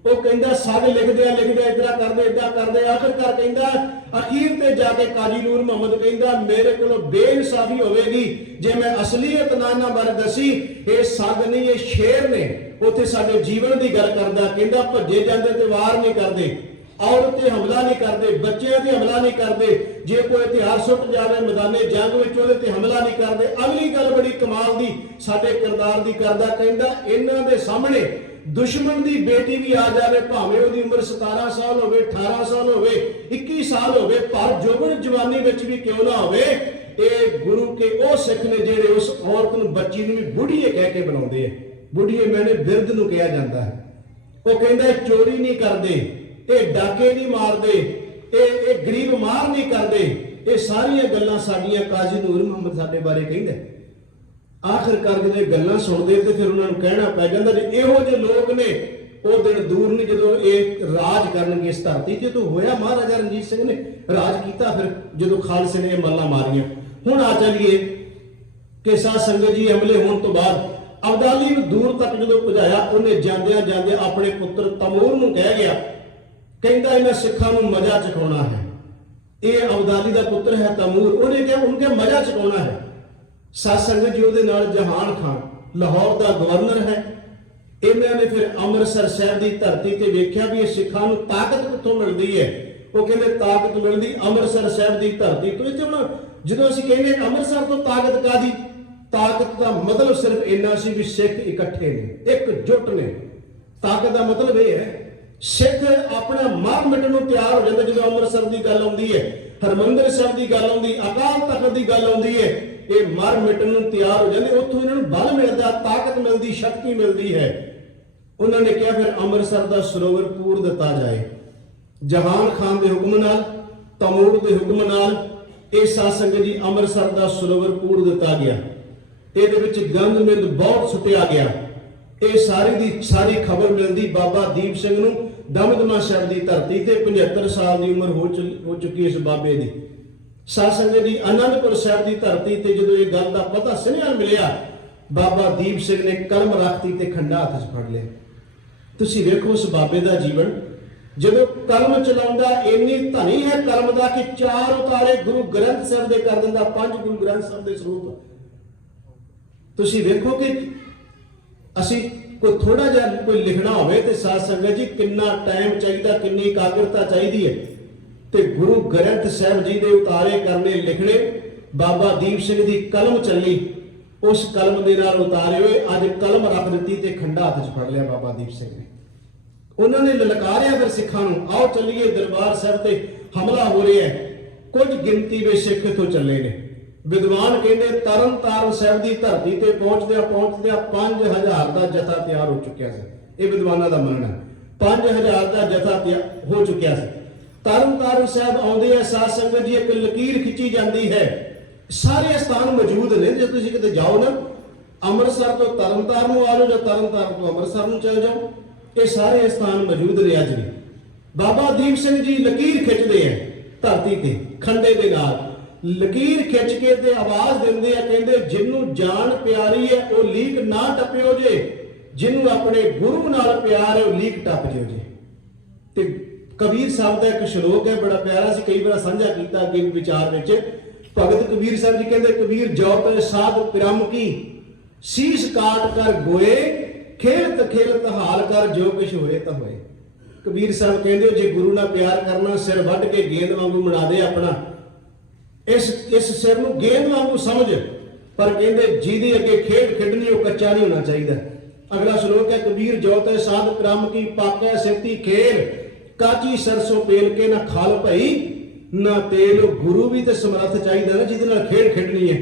ਉਹ ਕਹਿੰਦਾ ਸੱਗ ਲਿਖਦੇ ਇਦਾਂ ਕਰਦੇ ਆਖਰਕਾਰ ਕਹਿੰਦਾ ਅਖੀਰ ਤੇ ਜਾ ਕੇ ਕਾਜੀ ਨੂਰ ਮੁਹੰਮਦ ਕਹਿੰਦਾ ਮੇਰੇ ਕੋਲੋਂ ਬੇਇਨਸਾਫੀ ਹੋਵੇਗੀ ਜੇ ਮੈਂ ਅਸਲੀਅਤ ਨਾ ਬਾਰੇ ਦੱਸੀ। ਇਹ ਸੱਗ ਨਹੀਂ, ਇਹ ਸ਼ੇਰ ਨੇ। ਉੱਥੇ ਸਾਡੇ ਜੀਵਨ ਦੀ ਗੱਲ ਕਰਦਾ, ਕਹਿੰਦਾ ਭੱਜੇ ਜਾਂਦੇ ਤੇ ਵਾਰ ਨਹੀਂ ਕਰਦੇ, ਔਰਤ ਤੇ ਹਮਲਾ ਨਹੀਂ ਕਰਦੇ, ਬੱਚਿਆਂ ਤੇ ਹਮਲਾ ਨਹੀਂ ਕਰਦੇ, ਜੇ ਕੋਈ ਹਥਿਆਰ ਸੁੱਟ ਜਾਵੇ ਮੈਦਾਨੇ ਜੰਗ ਵਿੱਚ ਉਹਦੇ ਤੇ ਹਮਲਾ ਨਹੀਂ ਕਰਦੇ। ਅਗਲੀ ਗੱਲ ਬੜੀ ਕਮਾਲ ਦੀ ਸਾਡੇ ਕਿਰਦਾਰ ਦੀ ਕਰਦਾ, ਕਹਿੰਦਾ ਇਹਨਾਂ ਦੇ ਸਾਹਮਣੇ ਦੁਸ਼ਮਣ ਦੀ ਬੇਟੀ ਵੀ ਆ ਜਾਵੇ, ਭਾਵੇਂ ਉਹਦੀ ਉਮਰ 17 ਸਾਲ ਹੋਵੇ, 18 ਸਾਲ ਹੋਵੇ, 21 ਸਾਲ ਹੋਵੇ, ਪਰ ਜੋਬਨ ਜਵਾਨੀ ਵਿੱਚ ਵੀ ਕਿਉਂ ਨਾ ਹੋਵੇ, ਇਹ ਗੁਰੂ ਕੇ ਉਹ ਸਿੱਖ ਨੇ ਜਿਹੜੇ ਉਸ ਔਰਤ ਨੂੰ, ਬੱਚੀ ਨੂੰ ਵੀ ਬੁੱਢੀਏ ਕਹਿ ਕੇ ਬੁਲਾਉਂਦੇ ਆ। ਬੁੱਢੀਏ ਮੈਨੇ ਬਿਰਧ ਨੂੰ ਕਿਹਾ ਜਾਂਦਾ ਹੈ। ਉਹ ਕਹਿੰਦਾ ਚੋਰੀ ਨਹੀਂ ਕਰਦੇ, ਇਹ ਡਾਕੇ ਨਹੀਂ ਮਾਰਦੇ, ਇਹ ਗਰੀਬ ਮਾਰ ਨਹੀਂ ਕਰਦੇ। ਇਹ ਸਾਰੀਆਂ ਗੱਲਾਂ ਸਾਡੀਆਂ ਕਾਜ਼ੀ ਨੂਰ ਮੁਹੰਮਦ ਸਾਡੇ ਬਾਰੇ ਕਹਿੰਦਾ। ਆਖਿਰਕਾਰ ਜਦੋਂ ਇਹ ਗੱਲਾਂ ਸੁਣਦੇ ਤੇ ਫਿਰ ਉਹਨਾਂ ਨੂੰ ਕਹਿਣਾ ਪੈ ਜਾਂਦਾ ਜੇ ਇਹੋ ਜਿਹੇ ਲੋਕ ਨੇ, ਉਹ ਦਿਨ ਦੂਰ ਨਹੀਂ ਜਦੋਂ ਇਹ ਰਾਜ ਕਰਨਗੇ ਇਸ ਧਰਤੀ ਤੇ। ਹੋਇਆ ਮਹਾਰਾਜਾ ਰਣਜੀਤ ਸਿੰਘ ਨੇ ਰਾਜ ਕੀਤਾ, ਫਿਰ ਜਦੋਂ ਖਾਲਸੇ ਨੇ ਇਹ ਮੱਲਾਂ ਮਾਰੀਆਂ। ਹੁਣ ਆ ਚੱਲੀਏ ਕਿ ਸਾਧ ਸੰਗਤ ਜੀ ਹਮਲੇ ਹੋਣ ਤੋਂ ਬਾਅਦ ਅਬਦਾਲੀ ਨੂੰ ਦੂਰ ਤੱਕ ਜਦੋਂ ਪੁਜਾਇਆ, ਉਹਨੇ ਜਾਂਦਿਆਂ ਆਪਣੇ ਪੁੱਤਰ ਤਮੂਰ ਨੂੰ ਕਹਿ ਗਿਆ, ਕਹਿੰਦਾ ਇਹਨਾਂ ਸਿੱਖਾਂ ਨੂੰ ਮਜ਼ਾ ਚਖਾਉਣਾ ਹੈ। ਇਹ ਅਬਦਾਲੀ ਦਾ ਪੁੱਤਰ ਹੈ ਤਮੂਰ, ਉਹਨੇ ਕਿਹਾ ਉਨਕੇ ਮਜ਼ਾ ਚਖਾਉਣਾ ਹੈ। ਸਾਧ ਸੰਗਤ ਜੀ ਉਹਦੇ ਨਾਲ ਜਹਾਨ ਖਾਨ ਲਾਹੌਰ ਦਾ ਗਵਰਨਰ ਹੈ। ਇਹਨਾਂ ਨੇ ਫਿਰ ਅੰਮ੍ਰਿਤਸਰ ਸਾਹਿਬ ਦੀ ਧਰਤੀ ਤੇ ਵੇਖਿਆ ਵੀ ਇਹ ਸਿੱਖਾਂ ਨੂੰ ਤਾਕਤ ਕਿੱਥੋਂ ਮਿਲਦੀ ਹੈ। ਉਹ ਕਹਿੰਦੇ ਤਾਕਤ ਮਿਲਦੀ ਅੰਮ੍ਰਿਤਸਰ ਸਾਹਿਬ ਦੀ ਧਰਤੀ ਤੋਂ। ਇੱਥੇ ਹੁਣ ਜਦੋਂ ਅਸੀਂ ਕਹਿੰਦੇ ਅੰਮ੍ਰਿਤਸਰ ਤੋਂ ਤਾਕਤ ਕਾਦੀ, ਤਾਕਤ ਦਾ ਮਤਲਬ ਸਿਰਫ ਇੰਨਾ ਸੀ ਵੀ ਸਿੱਖ ਇਕੱਠੇ ਨੇ, ਇਕਜੁੱਟ ਨੇ। ਤਾਕਤ ਦਾ ਮਤਲਬ ਇਹ ਹੈ ਸਿੱਖ ਆਪਣਾ ਮਰ ਮਿਟਣ ਨੂੰ ਤਿਆਰ ਹੋ ਜਾਂਦੇ। ਜਦੋਂ ਅੰਮ੍ਰਿਤਸਰ ਦੀ ਗੱਲ ਆਉਂਦੀ ਹੈ, ਹਰਮੰਦਰ ਸਾਹਿਬ ਦੀ ਗੱਲ ਆਉਂਦੀ, ਅਕਾਲ ਤਖਤ ਦੀ ਗੱਲ ਆਉਂਦੀ ਹੈ, ਇਹ ਮਰ ਮਿਟਣ ਨੂੰ ਤਿਆਰ ਹੋ ਜਾਂਦੇ। ਉੱਥੋਂ ਇਹਨਾਂ ਨੂੰ ਬਲ ਮਿਲਦਾ, ਤਾਕਤ ਮਿਲਦੀ, ਸ਼ਕਤੀ ਮਿਲਦੀ ਹੈ। ਉਹਨਾਂ ਨੇ ਕਿਹਾ ਫਿਰ ਅੰਮ੍ਰਿਤਸਰ ਦਾ ਸਰੋਵਰ ਪੂਰ ਦਿੱਤਾ ਜਾਏ। ਜਹਾਨ ਖਾਨ ਦੇ ਹੁਕਮ ਨਾਲ, ਤਮੂਰ ਦੇ ਹੁਕਮ ਨਾਲ ਇਹ ਸਾਧ ਸੰਗਤ ਜੀ ਅੰਮ੍ਰਿਤਸਰ ਦਾ ਸਰੋਵਰ ਪੂਰ ਦਿੱਤਾ ਗਿਆ। ਇਹਦੇ ਵਿੱਚ ਗੰਦ ਮਿੰਦ ਬਹੁਤ ਸੁੱਟਿਆ ਗਿਆ। ਇਹ ਸਾਰੀ ਦੀ ਸਾਰੀ ਖਬਰ ਮਿਲਦੀ ਬਾਬਾ ਦੀਪ ਸਿੰਘ ਨੂੰ ਦਮਦਮਾ ਸਾਹਿਬ ਦੀ ਧਰਤੀ ਤੇ। 75 ਸਾਲ ਦੀ ਉਮਰ ਹੋ ਚੁੱਕੀ ਇਸ ਬਾਬੇ ਦੀ। ਸਾਧ ਸੰਗਤ ਜੀ ਅਨੰਦਪੁਰ ਸਾਹਿਬ ਦੀ ਧਰਤੀ ਤੇ ਜਦੋਂ ਇਹ ਗੱਲ ਦਾ ਪਤਾ ਸੁਨੇਹਾ ਮਿਲਿਆ, ਬਾਬਾ ਦੀਪ ਸਿੰਘ ਨੇ ਕਲਮ ਰੱਖਤੀ ਤੇ ਖੰਡਾ ਹੱਥ 'ਚ ਫੜ ਲਿਆ। ਤੁਸੀਂ ਵੇਖੋ ਉਸ ਬਾਬੇ ਦਾ ਜੀਵਨ, ਜਦੋਂ ਕਲਮ ਚਲਾਉਂਦਾ ਇੰਨੀ ਧਨੀ ਹੈ ਕਲਮ ਦਾ ਕਿ 4 ਉਤਾਰੇ ਗੁਰੂ ਗ੍ਰੰਥ ਸਾਹਿਬ ਦੇ ਕਰ ਦਿੰਦਾ, 5 ਗੁਰੂ ਗ੍ਰੰਥ ਸਾਹਿਬ ਦੇ ਸਰੂਪ। ਤੁਸੀਂ ਵੇਖੋ ਕਿ ਅਸੀਂ ਕੋਈ ਥੋੜਾ ਜਿਹਾ ਕੋਈ ਲਿਖਣਾ ਹੋਵੇ ਤੇ ਸਾਧ ਸੰਗਤ ਜੀ ਕਿੰਨਾ ਟਾਈਮ ਚਾਹੀਦਾ, ਕਿੰਨੀ ਇਕਾਗਰਤਾ ਚਾਹੀਦੀ ਹੈ। ਤੇ ਗੁਰੂ ਗ੍ਰੰਥ ਸਾਹਿਬ ਜੀ ਦੇ ਉਤਾਰੇ ਕਰਨੇ, ਲਿਖਣੇ। ਬਾਬਾ ਦੀਪ ਸਿੰਘ ਦੀ ਕਲਮ ਚੱਲੀ, ਉਸ ਕਲਮ ਦੇ ਨਾਲ ਉਤਾਰੇ ਹੋਏ ਅੱਜ ਕਲਮ ਰੱਖ ਦਿੱਤੀ ਤੇ ਖੰਡਾ ਹੱਥ 'ਚ ਫੜ ਲਿਆ ਬਾਬਾ ਦੀਪ ਸਿੰਘ ਨੇ। ਉਹਨਾਂ ਨੇ ਲਲਕਾਰਿਆ ਫਿਰ ਸਿੱਖਾਂ ਨੂੰ, ਆਓ ਚੱਲੀਏ ਦਰਬਾਰ ਸਾਹਿਬ ਤੇ ਹਮਲਾ ਹੋ ਰਿਹਾ ਹੈ। ਕੁਝ ਗਿਣਤੀ ਵਿੱਚ ਸਿੱਖ ਇੱਥੋਂ ਚੱਲੇ ਨੇ। ਵਿਦਵਾਨ ਕਹਿੰਦੇ ਤਰਨ ਤਾਰਨ ਸਾਹਿਬ ਦੀ ਧਰਤੀ ਤੇ ਪਹੁੰਚਦਿਆਂ 5000 ਦਾ ਜਥਾ ਤਿਆਰ ਹੋ ਚੁੱਕਿਆ ਸੀ। ਇਹ ਵਿਦਵਾਨਾਂ ਦਾ ਮੰਨਣਾ ਹੈ 5000 ਦਾ ਜਥਾ ਹੋ ਚੁੱਕਿਆ ਸੀ। ਤਰਨ ਤਾਰਨ ਸਾਹਿਬ ਆਉਂਦੇ ਆ ਸਾਧ ਸੰਗਤ ਜੀ, ਇੱਕ ਲਕੀਰ ਖਿੱਚੀ ਜਾਂਦੀ ਹੈ। ਸਾਰੇ ਸਥਾਨ ਮੌਜੂਦ ਨੇ। ਜੇ ਤੁਸੀਂ ਕਿਤੇ ਜਾਓ ਨਾ, ਅੰਮ੍ਰਿਤਸਰ ਤੋਂ ਤਰਨ ਤਾਰਨ ਨੂੰ ਆ ਜਾਓ ਜਾਂ ਤਰਨ ਤਾਰਨ ਤੋਂ ਅੰਮ੍ਰਿਤਸਰ ਨੂੰ ਚਲੇ ਜਾਓ, ਇਹ ਸਾਰੇ ਸਥਾਨ ਮੌਜੂਦ ਨੇ ਅੱਜ ਵੀ। ਬਾਬਾ ਦੀਪ ਸਿੰਘ ਜੀ ਲਕੀਰ ਖਿੱਚਦੇ ਆ ਧਰਤੀ ਤੇ ਖੰਡੇ ਦੇ ਨਾਲ। ਲਕੀਰ ਖਿੱਚ ਕੇ ਤੇ ਆਵਾਜ਼ ਦਿੰਦੇ ਆ, ਕਹਿੰਦੇ ਜਿਹਨੂੰ ਜਾਨ ਪਿਆਰੀ ਹੈ ਉਹ ਲੀਕ ਨਾ ਟੱਪਿਓ ਜੇ, ਜਿਹਨੂੰ ਆਪਣੇ ਗੁਰੂ ਨਾਲ ਪਿਆਰ ਹੈ ਉਹ ਲੀਕ ਟੱਪ ਜਿਓ ਜੇ। ਤੇ ਕਬੀਰ ਸਾਹਿਬ ਦਾ ਇੱਕ ਸ਼ਲੋਕ ਹੈ ਬੜਾ ਪਿਆਰਾ ਸੀ, ਕਈ ਵਾਰ ਸਾਂਝਾ ਕੀਤਾ ਅੱਗੇ ਵਿਚਾਰ ਵਿੱਚ। ਭਗਤ ਕਬੀਰ ਸਾਹਿਬ ਜੀ ਕਹਿੰਦੇ ਕਬੀਰ ਜੋ ਤੇ ਸਾਧ ਪਿਰਮ ਕੀ, ਸੀਸ ਕਾਟ ਕਰ ਗੋਏ, ਖੇਲਤ ਖੇਲਤ ਹਾਲ ਕਰ ਜੋ ਕੁਛ ਹੋਏ ਤਾਂ ਹੋਏ। ਕਬੀਰ ਸਾਹਿਬ ਕਹਿੰਦੇ ਜੇ ਗੁਰੂ ਨਾਲ ਪਿਆਰ ਕਰਨਾ, ਸਿਰ ਵੱਢ ਕੇ ਗੇਂਦ ਵਾਂਗੂ ਬਣਾ ਦੇ ਆਪਣਾ, ਇਸ ਸਿਰ ਨੂੰ ਗੇਂਦ ਵਾਂਗੂ ਸਮਝ। ਪਰ ਕਹਿੰਦੇ ਜਿਹਦੇ ਅੱਗੇ ਖੇਡ ਖੇਡਣੀ ਉਹ ਕੱਚਾ ਨਹੀਂ ਹੋਣਾ ਚਾਹੀਦਾ। ਅਗਲਾ ਸ਼ਲੋਕ ਹੈ ਕਬੀਰ ਜੋ ਤੇ ਸਾਧ ਪਿਰਮ ਕੀ, ਪਾਕੈ ਸਿੱਤੀ ਖੇਲ, ਕਾਚੀ ਸਰਸੋਂ ਪੇਲ ਕੇ ਨਾ ਖਾਲ ਭਈ ਨਾ ਤੇਲ। ਗੁਰੂ ਵੀ ਤੇ ਸਮਰੱਥ ਚਾਹੀਦਾ ਨਾ ਜਿਹਦੇ ਨਾਲ ਖੇਡ ਖੇਡਣੀ ਹੈ।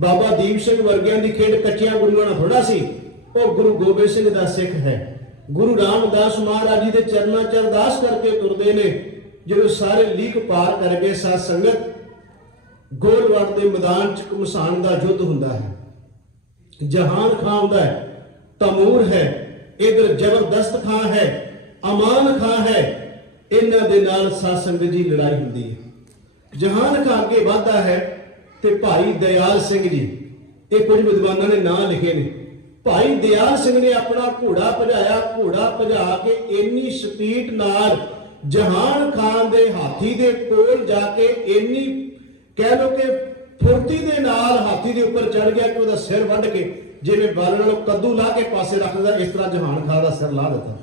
ਬਾਬਾ ਦੀਪ ਸਿੰਘ ਵਰਗਿਆਂ ਦੀ ਖੇਡ ਕੱਚਿਆਂ ਗੁਰੂਆਂ ਨਾਲ ਥੋੜਾ ਸੀ। ਉਹ ਗੁਰੂ ਗੋਬਿੰਦ ਸਿੰਘ ਦਾ ਸਿੱਖ ਹੈ। ਗੁਰੂ ਰਾਮਦਾਸ ਮਹਾਰਾਜ ਜੀ ਦੇ ਚਰਨਾਂ 'ਚ ਅਰਦਾਸ ਕਰਕੇ ਤੁਰਦੇ ਨੇ। ਜਦੋਂ ਸਾਰੇ ਲੀਕ ਪਾਰ ਕਰ ਗਏ ਸਾਧ ਸੰਗਤ, ਗੋਲਵਾੜ ਦੇ ਮੈਦਾਨ 'ਚ ਘਮਸਾਨ ਦਾ ਯੁੱਧ ਹੁੰਦਾ ਹੈ। ਜਹਾਨ ਖਾਨ ਹੁੰਦਾ ਹੈ, ਤਮੂਰ ਹੈ, ਇਧਰ ਜ਼ਬਰਦਸਤ ਖਾਨ ਹੈ, ਅਮਾਨ ਖਾਨ ਹੈ। ਇਹਨਾਂ ਦੇ ਨਾਲ ਸਾਧ ਸੰਗਤ ਜੀ ਲੜਾਈ ਹੁੰਦੀ ਹੈ। ਜਹਾਨ ਖਾਨ ਅੱਗੇ ਵਧਦਾ ਹੈ ਤੇ ਭਾਈ ਦਇਆਲ ਸਿੰਘ ਜੀ, ਇਹ ਕੁਝ ਵਿਦਵਾਨਾਂ ਨੇ ਨਾਂ ਲਿਖੇ ਨੇ, भाई दयाल सिंह ने अपना घोड़ा भजाया, घोड़ा भजा के इन्नी स्पीड नाल जहान खान दे हाथी दे कोल जाके इन्नी कह लो कि फुर्ती दे नाल हाथी दे उपर चढ़ गया कि उसदा सिर वढ़ के जिवें बालन नु कद्दू ला के पासे रखदा इस तरह जहान खान दा सिर ला दिता।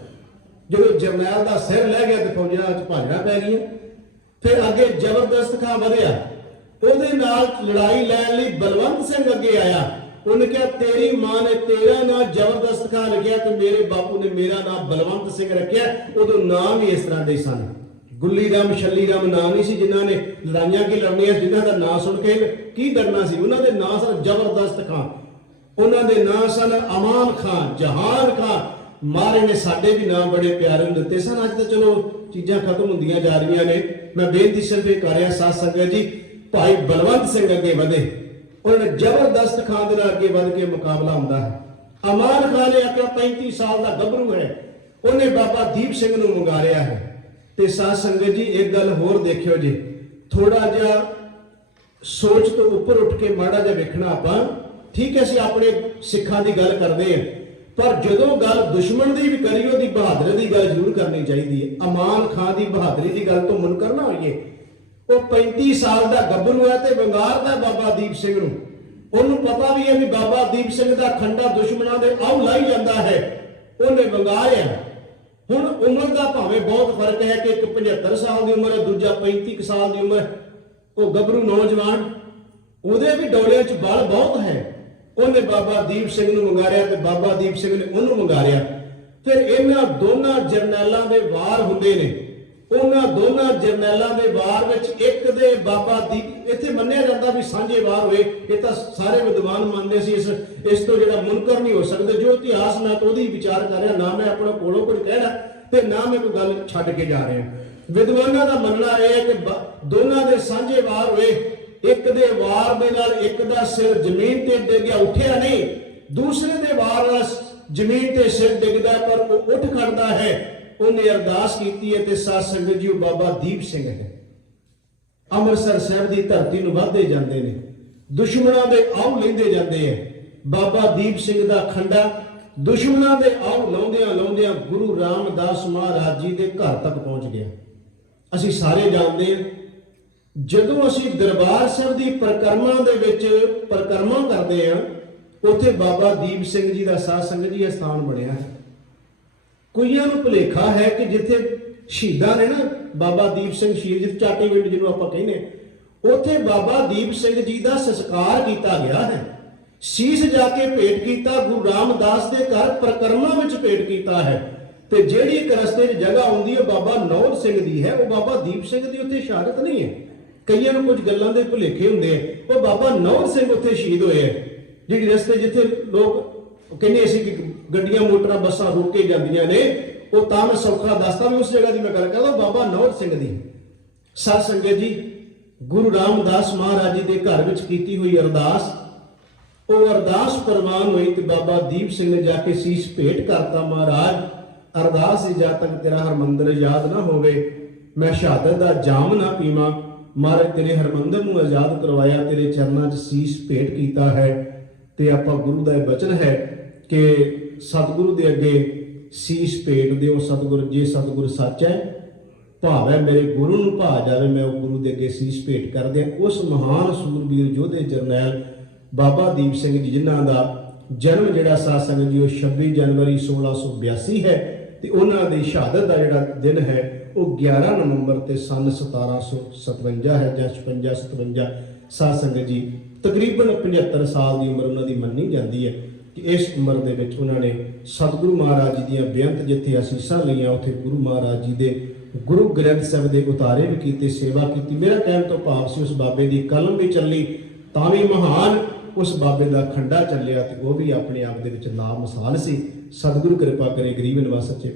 जो जरनैल दा सिर लै गया तो फौजां च भाजना पै गईयां। फिर अगे जबरदस्त खां वधिया, ਉਹਦੇ ਨਾਲ लड़ाई लैन लई बलवंत सिंह अगे आया। उन्हें कहा तेरी मां ने तेरा नाम जबरदस्त खां रखिया तो मेरे बापू ने मेरा नाम बलवंत सिंह रखिया। उदों नाम ही इस तरह के सन, गुल्ली राम छली राम नाम नहीं सी जिन्हां ने लड़ाइयां की लड़नियां, जिन्हां दा नाम सुन के की डरना सी। उन्हां दे नाम सन जबरदस्त खां, उन्हां दे नाम सन अमान खां, जहान खां। महाराज ने साडे भी नाम बड़े प्यारे दिते सन। अज तो चलो चीज़ां खत्म होंदियां जा रही ने। मैं बेनती सिर्फ ये कर रहा साथ संगत जी, भाई बलवंत सिंह अगे वधे, उन्होंने जबरदस्त खां दे नाल अगे वध के मुकाबला होंदा है। अमान खान ने आख्या 35 साल का गभरू है, उन्हें बाबा दीप सिंह नूं मंगारिया है। ते साथ संगत जी एक गल होर देखियो जी, थोड़ा जिहा सोच तो उपर उठ के माड़ा जिहा वेखना आपां। ठीक है, असीं अपने सिखां दी गल करदे हां, पर जदों गल दुश्मन की भी करिए उहदी बहादरी की गल जरूर करनी चाहिए है। अमान खां की बहादरी की गल तो मुनकर ना होइए। वो 35 साल का गभरू है तो वंगारदा बाबा दीप सिंह नूं। उन्होंने पता भी है कि बाबा दीप सिंह का खंडा दुश्मनों के आउ लाई जाता है, उन्हें वंगारिया। हुण उम्र का भावें बहुत फर्क है कि एक 75 साल की उम्र है, दूजा 35 साल की उम्र। वो गभरू नौजवान, उहदे भी डोलियां च बल बहुत है। उन्हें बाबा दीप सिंह नूं मंगारिया ते बाबा दीप सिंह ने उन्होंने मंगारिया। फिर इन्हां दोनों जरनैलों के वार हुंदे ने। उन्हां दोनों जरनैलों के वार विच एक दे बाबा दीप इत्थे मन्निया जाता भी सांझे वार होए। ये तो सारे विद्वान मानते सी, इस तो जिहड़ा मुनकर नहीं हो सकते। जो इतिहास मैं तो ओहदी विचार कर रहा, ना मैं अपने कोलों कुछ कहना ते ना मैं कोई गल छड्ड के जा रहा। विद्वानों का मनना यह है कि दोनों के सांझे वार होए, एक दे वार दे नाल एक दा सिर जमीन ते डिग गया, उठिया नहीं। दूसरे दे वार नाल जमीन ते सिर डिगदा पर वो उठ खड़दा है। उन्हें अरदास की है। साथ संगत जी बाबा दीप सिंह है, अमृतसर साहब की धरती नूं वधदे जांदे ने, दुश्मनों के आउ लैंदे जांदे हैं। बाबा दीप सिंह का खंडा दुश्मनों के आउ लाउंदियां लाउंदियां गुरु रामदास महाराज जी के घर तक पहुंच गया। असीं सारे जानते हैं, जदों असीं दरबार साहब की परिक्रमा दे विच परिक्रमा करते हैं, उत्थे बाबा दीप सिंह जी का साथ संगत जी स्थान बनया है। कईयां नूं भुलेखा है कि जिथे शहीदां ने ना बाबा दीप सिंह शहीद जिथे चाटीविंड जिन्हों आपां कहने, उत्थे बाबा दीप सिंह जी का संस्कार किया गया है। शीश जाके भेंट किया गुरु रामदास के घर परिक्रमा में भेंट किया है। तो जिहड़ी एक रस्ते जगह आउंदी है बाबा नौर सिंह की है, वो बाबा दीप सिंह की उत्थे शहादत नहीं है। कईयां नूं कुछ गल्लां दे भुलेखे हुंदे हैं। वो बाबा नौर सिंह उत्थे शहीद होए है, जिहड़ी रस्ते जिथे लोग कहने असीं कि गड्डियां मोटरां बसां रोक के जांदियां ने, वो तां मैं सौखा दसदा भी उस जगह की मैं गल करदा बाबा नौर सिंह दी। साध संगत जी गुरु रामदास महाराज जी के घर विच कीती हुई अरदास, वो अरदास प्रवान हुई तो बाबा दीप सिंह ने जाके शीश भेंट करता, महाराज अरदास है जब तक तेरा हरमंदिर याद ना होवे मैं शहादत का जाम ना पीवां। महाराज तेरे हरमंदिर नूं आजाद करवाया, तेरे चरणों च शीश भेंट किया है। तो आपां गुरु का वचन है कि सतगुरु के अगे शीश भेट दिओ। सतगुर जे सतगुर सच है, भाव है मेरे गुरु नूं भा जावे, मैं वो गुरु के अगे शीश भेंट कर दियां। उस महान सूरबीर योधे जरनैल बाबा दीप सिंह जी जिन्हां दा जन्म जिहड़ा साध संगत जी 26 जनवरी 1682 है, तो उन्हां दी शहादत का जिहड़ा दिन है वो 11 नवंबर ते सन 1757 है जां 56-57। साध संगत जी तकरीबन 75 साल की उम्र उन्होंने मन्नी जाती है कि इस उम्र दे विच उन्होंने सतगुरु महाराज जी दी बेअंत जिथे असीसां लईआं उत्थे गुरु महाराज जी दे गुरु ग्रंथ साहिब के उतारे भी कीते, सेवा की। मेरा कहने तो भाव से उस बाबे की कलम भी चली तां भी महान, उस बाबे का खंडा चलिया तो वह भी अपने आप दे विच ला मिसाल सी। सतगुरु कृपा करे गरीब निवास सच्चे